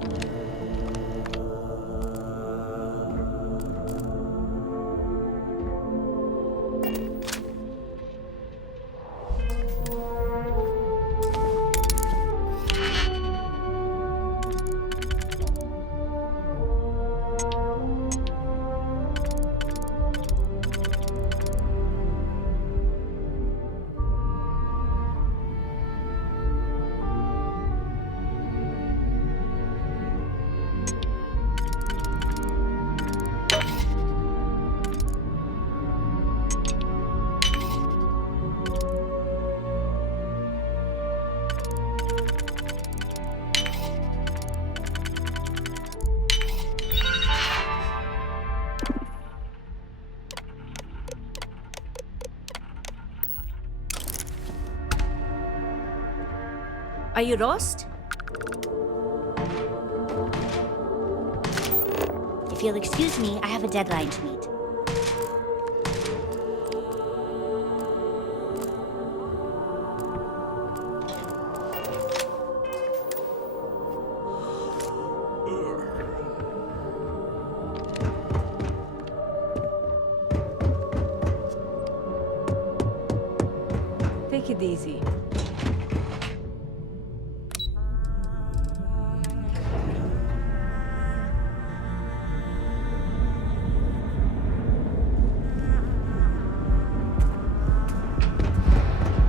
Are you lost? If you'll excuse me, I have a deadline to meet. Take it easy.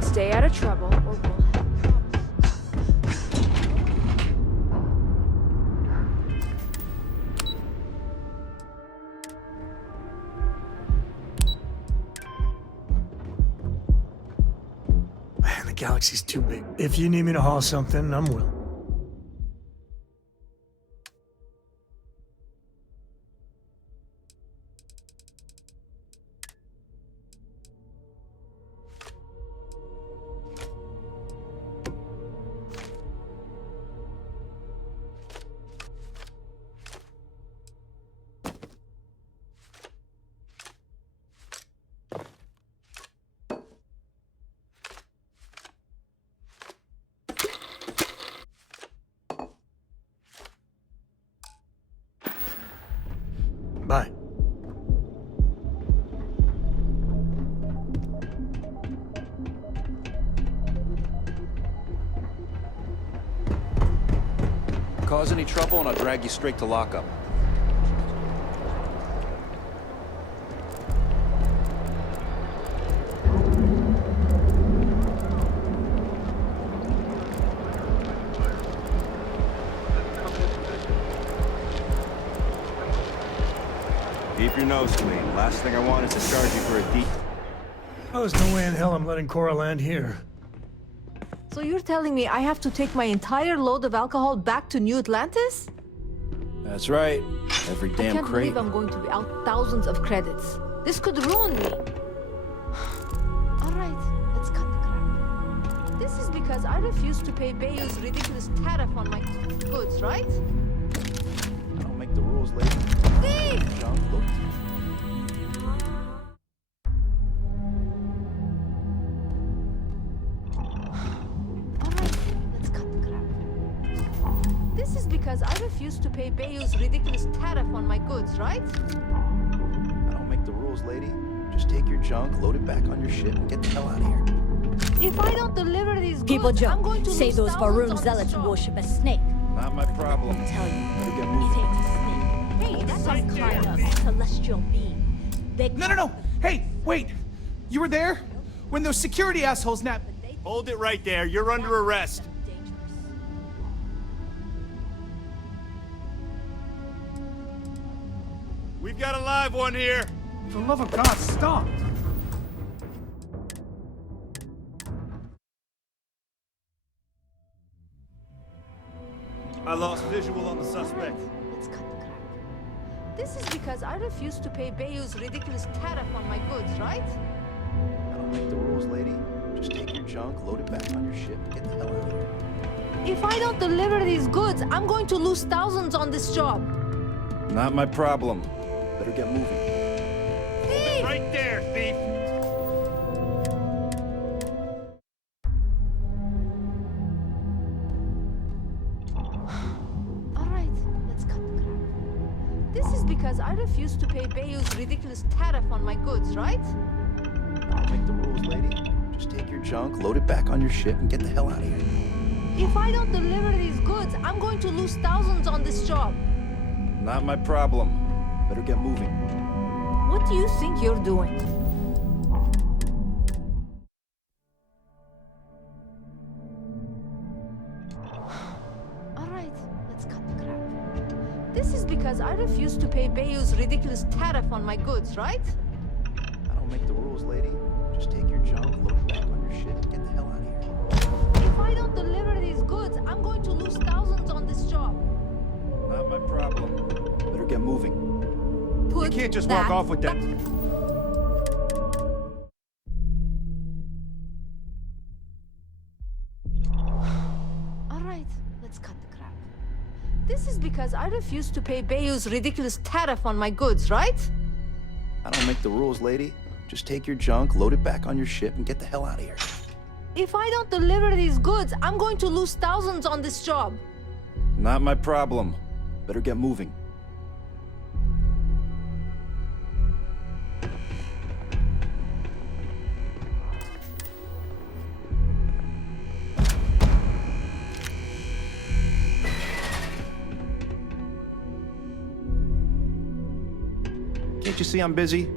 Stay out of trouble, or we'll have Man, the galaxy's too big. If you need me to haul something, I'm willing. Bye. Cause any trouble and I'll drag you straight to lockup. Keep your nose clean. Last thing I want is to charge you for a deep... Oh, there's no way in hell I'm letting Cora land here. So you're telling me I have to take my entire load of alcohol back to New Atlantis? That's right. Every I damn can't crate. believe I'm going to be out thousands of credits. This could ruin me. Alright, let's cut the crap. This is because I refused to pay Bayou's ridiculous tariff on my goods, right? I don't make the rules, lady. Thief! Junk, look. This is because I refused to pay Bayou's ridiculous tariff on my goods, right? I don't make the rules, lady. Just take your junk, load it back on your ship, and get the hell out of here. If I don't deliver these People goods, I'm going joke, to say lose those thousands Baroon on this zealots job. worship a snake. Not my problem. Tell you, Better get it moving. ain't a snake. Hey, that's some kind of celestial being. They No! Hey, wait! You were there? When those security assholes nabbed... Hold it right there. You're under arrest. We've got a live one here. For the love of God, stop! I lost visual on the suspect. Let's cut the crap. This is because I refused to pay Bayou's ridiculous tariff on my goods, right? I don't make the rules, lady. Just take your junk, load it back on your ship, and get the hell out of here. If I don't deliver these goods, I'm going to lose thousands on this job. Not my problem. Better get moving. Thief! Right there, thief! Alright, let's cut the crap. This is because I refused to pay Bayou's ridiculous tariff on my goods, right? I don't make the rules, lady. Just take your junk, load it back on your ship, and get the hell out of here. If I don't deliver these goods, I'm going to lose thousands on this job. Not my problem. Better get moving. What do you think you're doing? Alright, let's cut the crap. This is because I refused to pay Bayou's ridiculous tariff on my goods, right? I don't make the rules, lady. Just take your junk, load it back on your ship, and get the hell out of here. If I don't deliver these goods, I'm going to lose thousands on this job. Not my problem. Better get moving. Put You can't just that walk off with that. Alright, let's cut the crap. This is because I refused to pay Bayou's ridiculous tariff on my goods, right? I don't make the rules, lady. Just take your junk, load it back on your ship, and get the hell out of here. If I don't deliver these goods, I'm going to lose thousands on this job. Not my problem. Better get moving. Can't you see I'm busy?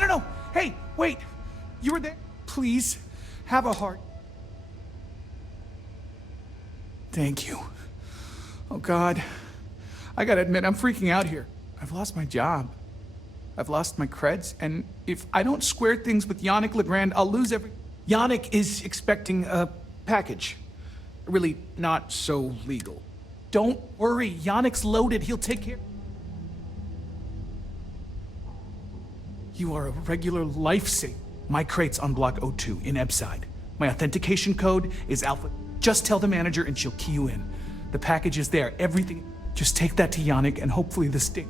No. Hey, wait. You were there? Please, have a heart. Thank you. Oh, God. I gotta admit, I'm freaking out here. I've lost my job. I've lost my creds, and if I don't square things with Yannick Legrand, I'll lose every... Yannick is expecting a package. Really not so legal. Don't worry, Yannick's loaded. He'll take care... You are a regular lifesaver. My crate's on block O2 in Ebside. My authentication code is Alpha. Just tell the manager and she'll key you in. The package is there, everything. Just take that to Yannick and hopefully the state...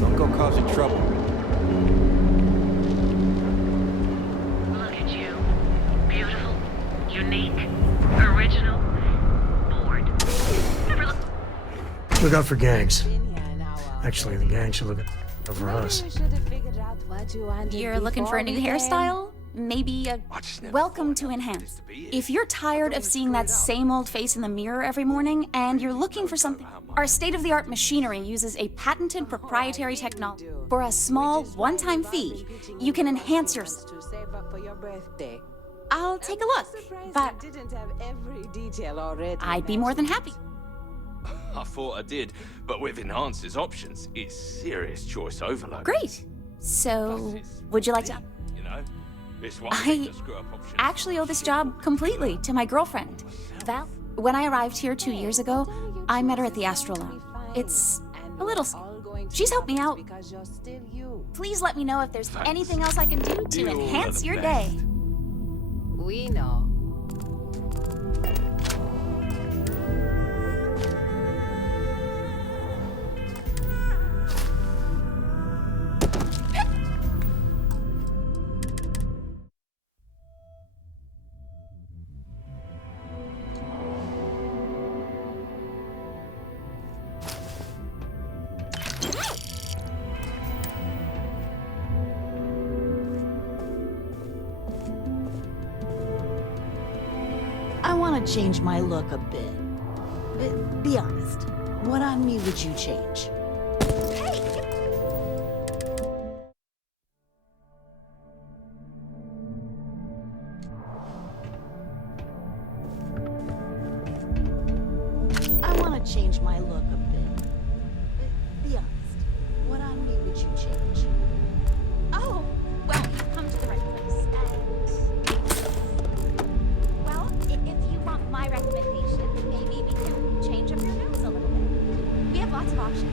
Don't go causing trouble. Look at you. Beautiful, unique, original, bored. Never look. Look out for gangs. Actually, the gang should look out for us. You're looking for a new hairstyle? Maybe a welcome to Enhance. If you're tired of seeing that same old face in the mirror every morning and you're looking for something, our state-of-the-art machinery uses a patented proprietary technology. For a small, one-time fee, you can enhance your... I'll take a look, but I'd be more than happy. I thought I did, but with Enhance's options, it's serious choice overload. Great. So, would you like to... You know, this one I actually owe this job completely to my girlfriend, Val. When I arrived here 2 years ago, I met her at the Astrolab. It's a little... She's helped me out. Please let me know if there's anything else I can do to enhance your day. We know. I want to change my look a bit. Be honest. What on me would you change? I want to change my look a bit. Be honest. What on me would you change? Oh, well, you've come to the right place. Well, if you want my recommendation, maybe we can change up your nose a little bit. We have lots of options.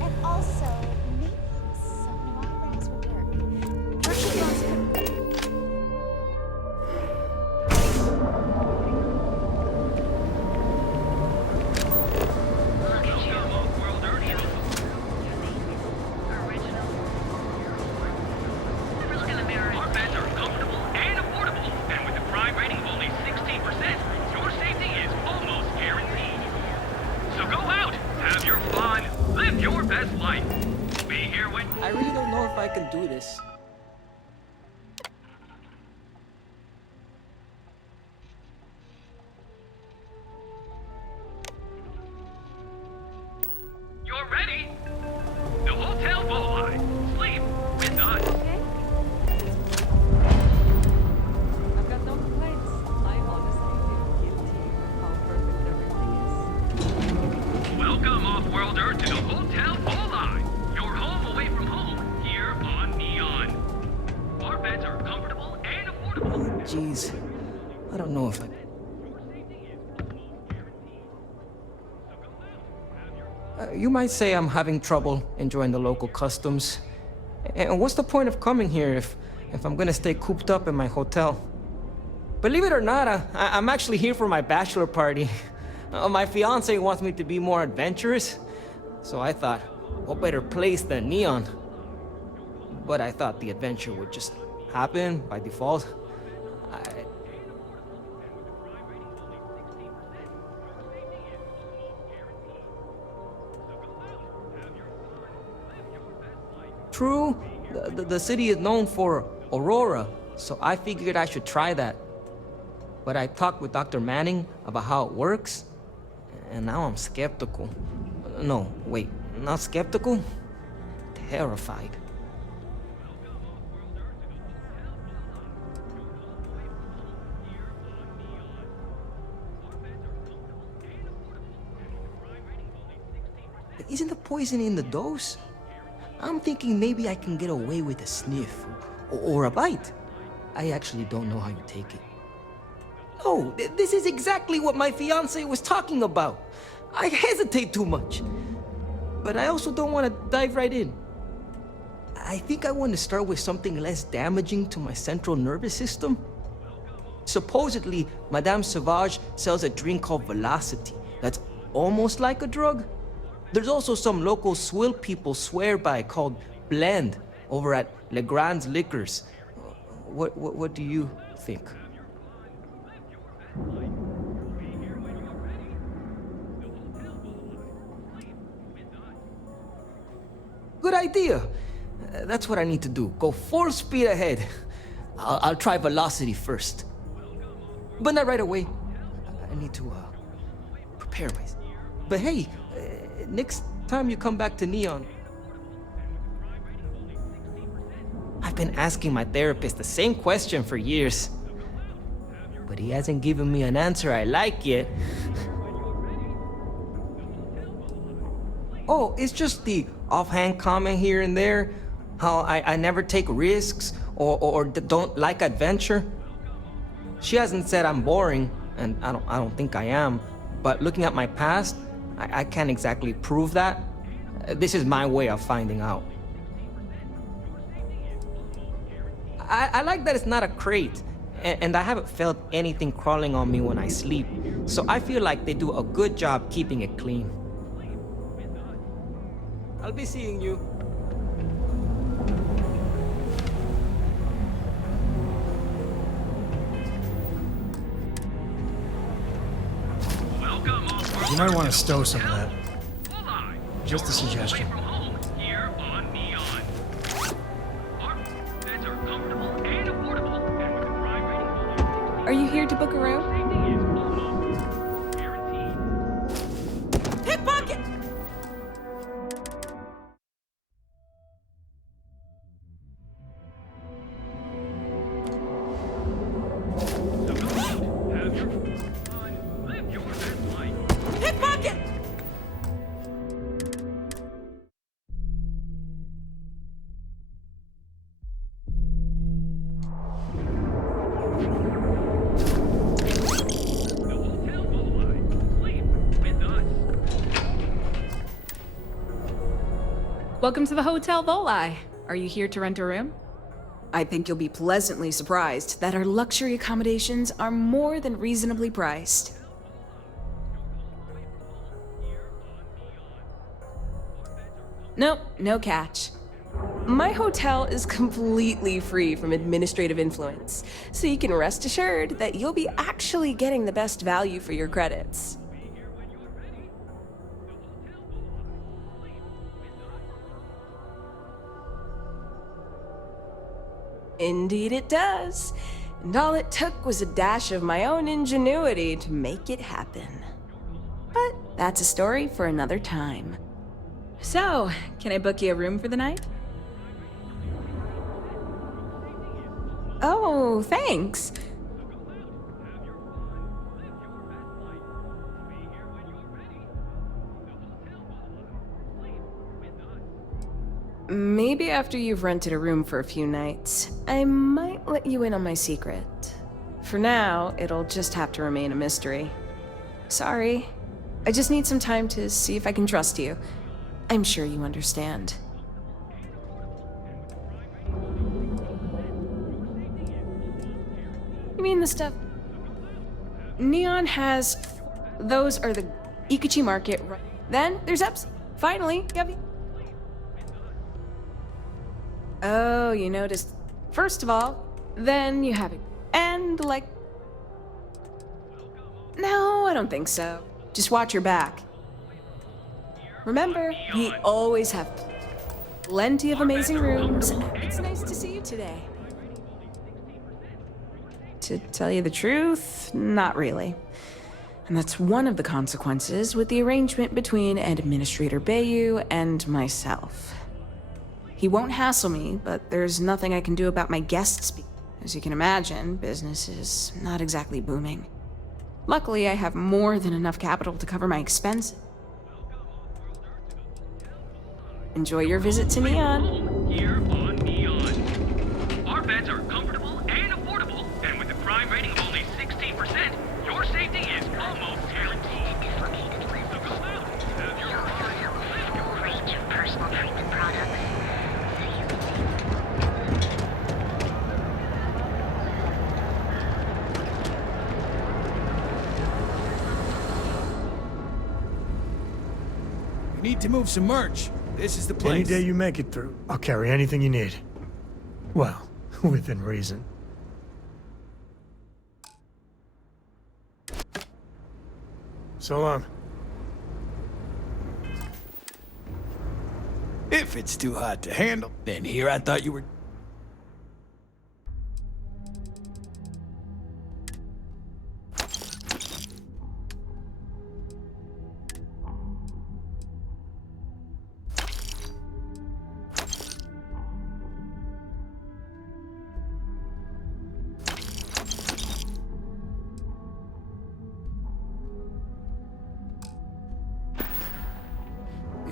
And also, maybe some new eyebrows would work. Virtually lost. Look at you. World original. Never look in the mirror. Our beds are comfortable and affordable. And with a crime rating of only 16%, your safety is almost guaranteed. So go out, have your fun, live your best life. Be here when... I really don't know if I can do this. You're ready? The hotel boat line. Sleep with us. I've got no complaints. I honestly feel guilty of how perfect everything is. Welcome, off-worlder, to the hotel boat line. Your home away from home, here on Neon. Our beds are comfortable and affordable. Jeez. I don't know if I... You might say I'm having trouble enjoying the local customs. And what's the point of coming here if I'm gonna stay cooped up in my hotel? Believe it or not, I'm actually here for my bachelor party. My fiance wants me to be more adventurous, so I thought, what better place than Neon? But I thought the adventure would just happen by default. true, the city is known for Aurora, so I figured I should try that. But I talked with Dr. Manning about how it works, and now I'm skeptical. No, wait, not skeptical, terrified. Isn't the poison in the dose? I'm thinking maybe I can get away with a sniff or a bite. I actually don't know how you take it. No, this is exactly what my fiance was talking about. I hesitate too much. But I also don't want to dive right in. I think I want to start with something less damaging to my central nervous system. Supposedly, Madame Sauvage sells a drink called Velocity that's almost like a drug. There's also some local swill people swear by called Blend over at Legrand's Liquors. What do you think? Good idea. That's what I need to do. Go full speed ahead. I'll try Velocity first. But not right away. I need to prepare myself. But hey, next time you come back to Neon, I've been asking my therapist the same question for years, but he hasn't given me an answer I like yet. Oh, it's just the offhand comment here and there, how I never take risks or don't like adventure. She hasn't said I'm boring, and I don't think I am, but looking at my past, I can't exactly prove that. This is my way of finding out. I like that it's not a crate, and I haven't felt anything crawling on me when I sleep, so I feel like they do a good job keeping it clean. I'll be seeing you. You might want to stow some of that. Just a suggestion. Are you here to book a room? Pickpocket! Pickpocket! Welcome to the Hotel Volai. Are you here to rent a room? I think you'll be pleasantly surprised that our luxury accommodations are more than reasonably priced. Nope, no catch. My hotel is completely free from administrative influence, so you can rest assured that you'll be actually getting the best value for your credits. Indeed it does. And all it took was a dash of my own ingenuity to make it happen. But that's a story for another time. So, can I book you a room for the night? Oh, thanks. Maybe after you've rented a room for a few nights, I might let you in on my secret. For now, it'll just have to remain a mystery. Sorry. I just need some time to see if I can trust you. I'm sure you understand. You mean the stuff... Neon has... Those are the Ikuchi Market. Then there's Finally, you have the... Oh, you noticed. First of all, then you have it. And, like... No, I don't think so. Just watch your back. Remember, we always have... Plenty of amazing rooms. It's nice to see you today. To tell you the truth, not really. And that's one of the consequences with the arrangement between Administrator Bayou and myself. He won't hassle me, but there's nothing I can do about my guests. As you can imagine, business is not exactly booming. Luckily, I have more than enough capital to cover my expenses. Enjoy your visit to Neon. Here on Neon. Our beds are comfortable and affordable, and with a crime rating of only 16%, your safety is almost guaranteed. So go out, have your fun. Range of personal treatment products. We need to move some merch. This is the place. Any day you make it through, I'll carry anything you need. Well, within reason. So long. If it's too hot to handle, then here I thought you were...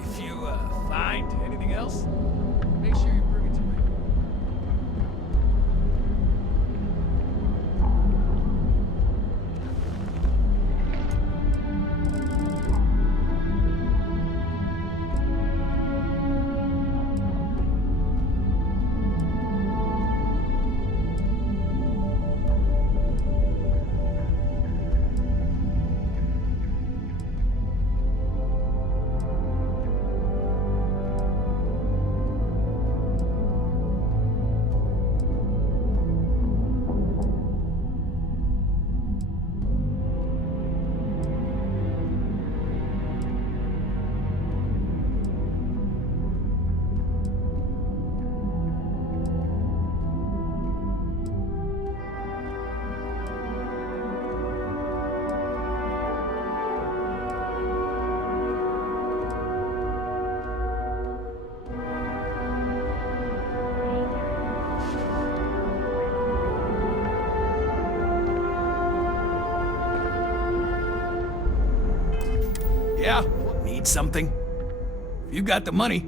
If you, find anything else, make sure you bring it to me. Yeah? Need something? You got the money.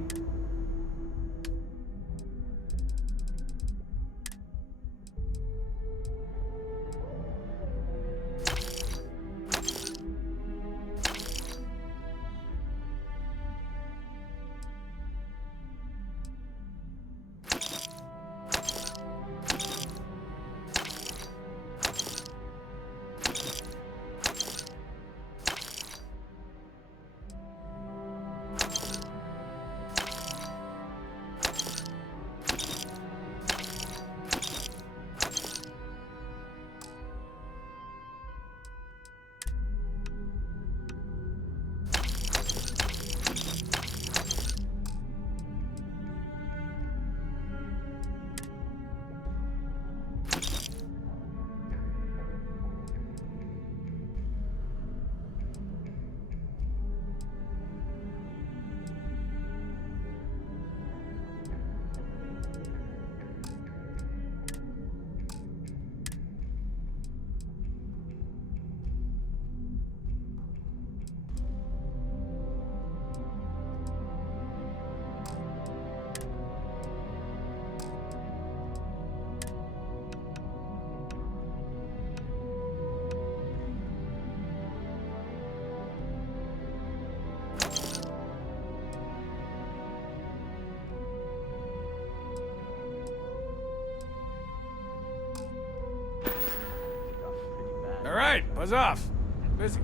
All right, buzz off. Busy.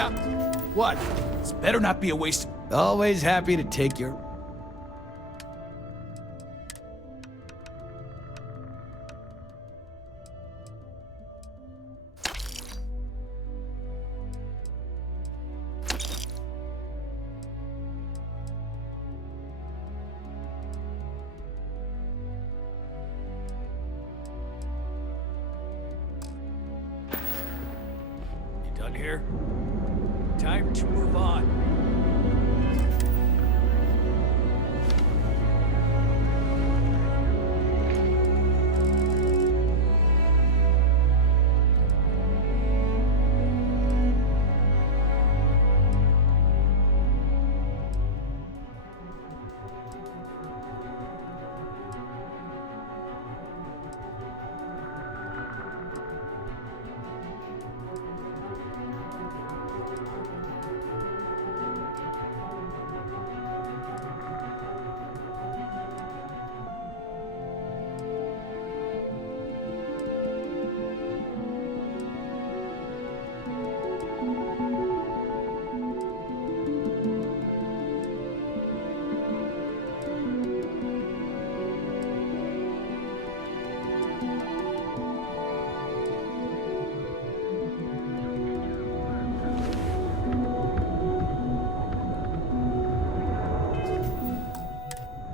Yeah? What? This better not be a waste. Always happy to take your... You done here? Time to move on.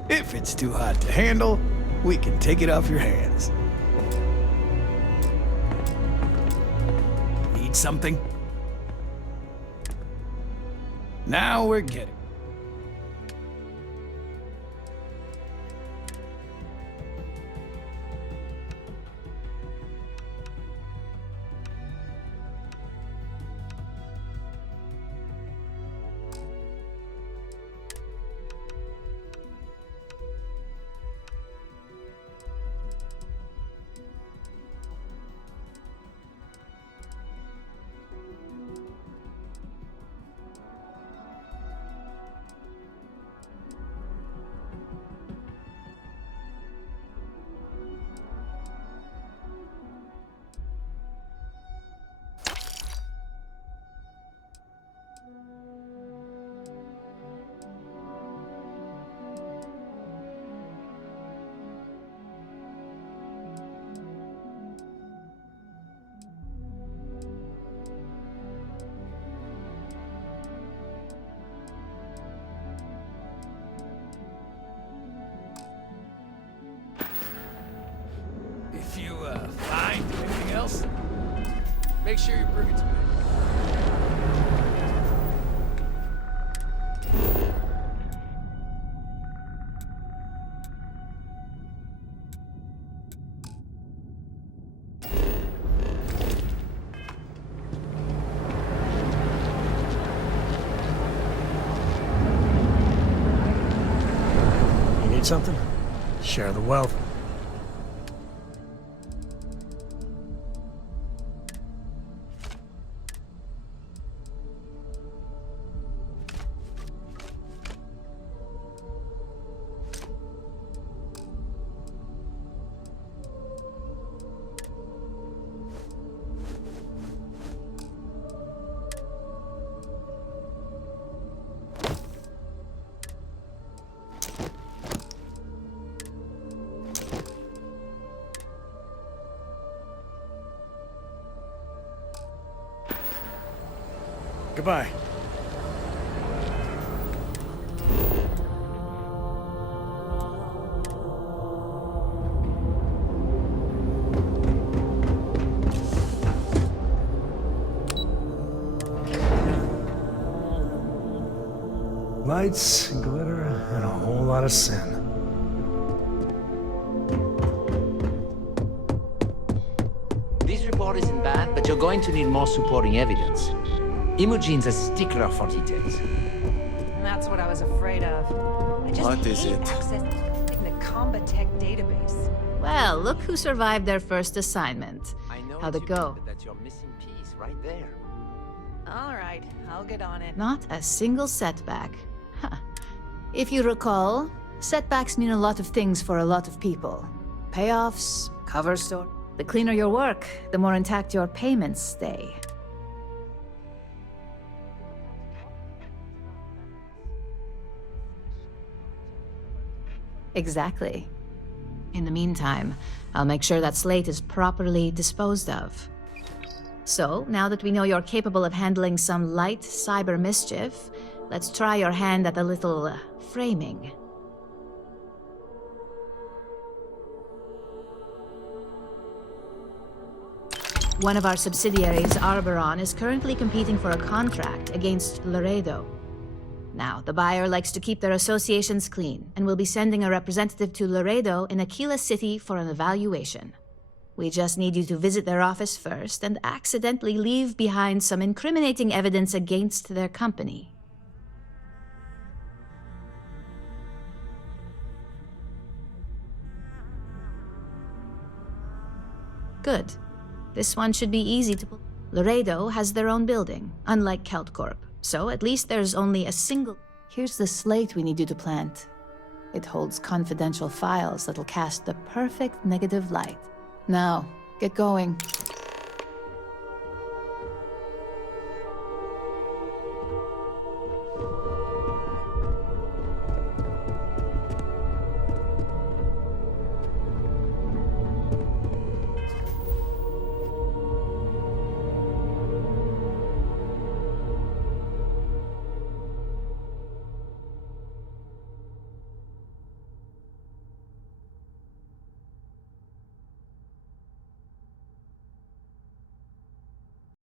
If it's too hot to handle, we can take it off your hands. Need something? Now we're getting. If you find anything else, make sure you bring it to me. You need something? Share the wealth. Goodbye. Lights, glitter, and a whole lot of sin. This report isn't bad, but you're going to need more supporting evidence. Imogene's a stickler for details. That's what I was afraid of. I just What is hate it? accessing the Combatech database. Well, look who survived their first assignment. I know How'd it's it you, go? but that's your missing piece right there. All right, I'll get on it. Not a single setback. Huh. If you recall, setbacks mean a lot of things for a lot of people. Payoffs, cover story. The cleaner your work, the more intact your payments stay. Exactly. In the meantime, I'll make sure that slate is properly disposed of. So, now that we know you're capable of handling some light cyber mischief, let's try your hand at a little framing. One of our subsidiaries, Arboron, is currently competing for a contract against Laredo. Now, the buyer likes to keep their associations clean, and will be sending a representative to Laredo in Aquila City for an evaluation. We just need you to visit their office first and accidentally leave behind some incriminating evidence against their company. Good. This one should be easy to... Laredo has their own building, unlike KeltCorp, so at least there's only a single... Here's the slate we need you to plant. It holds confidential files that'll cast the perfect negative light. Now, get going.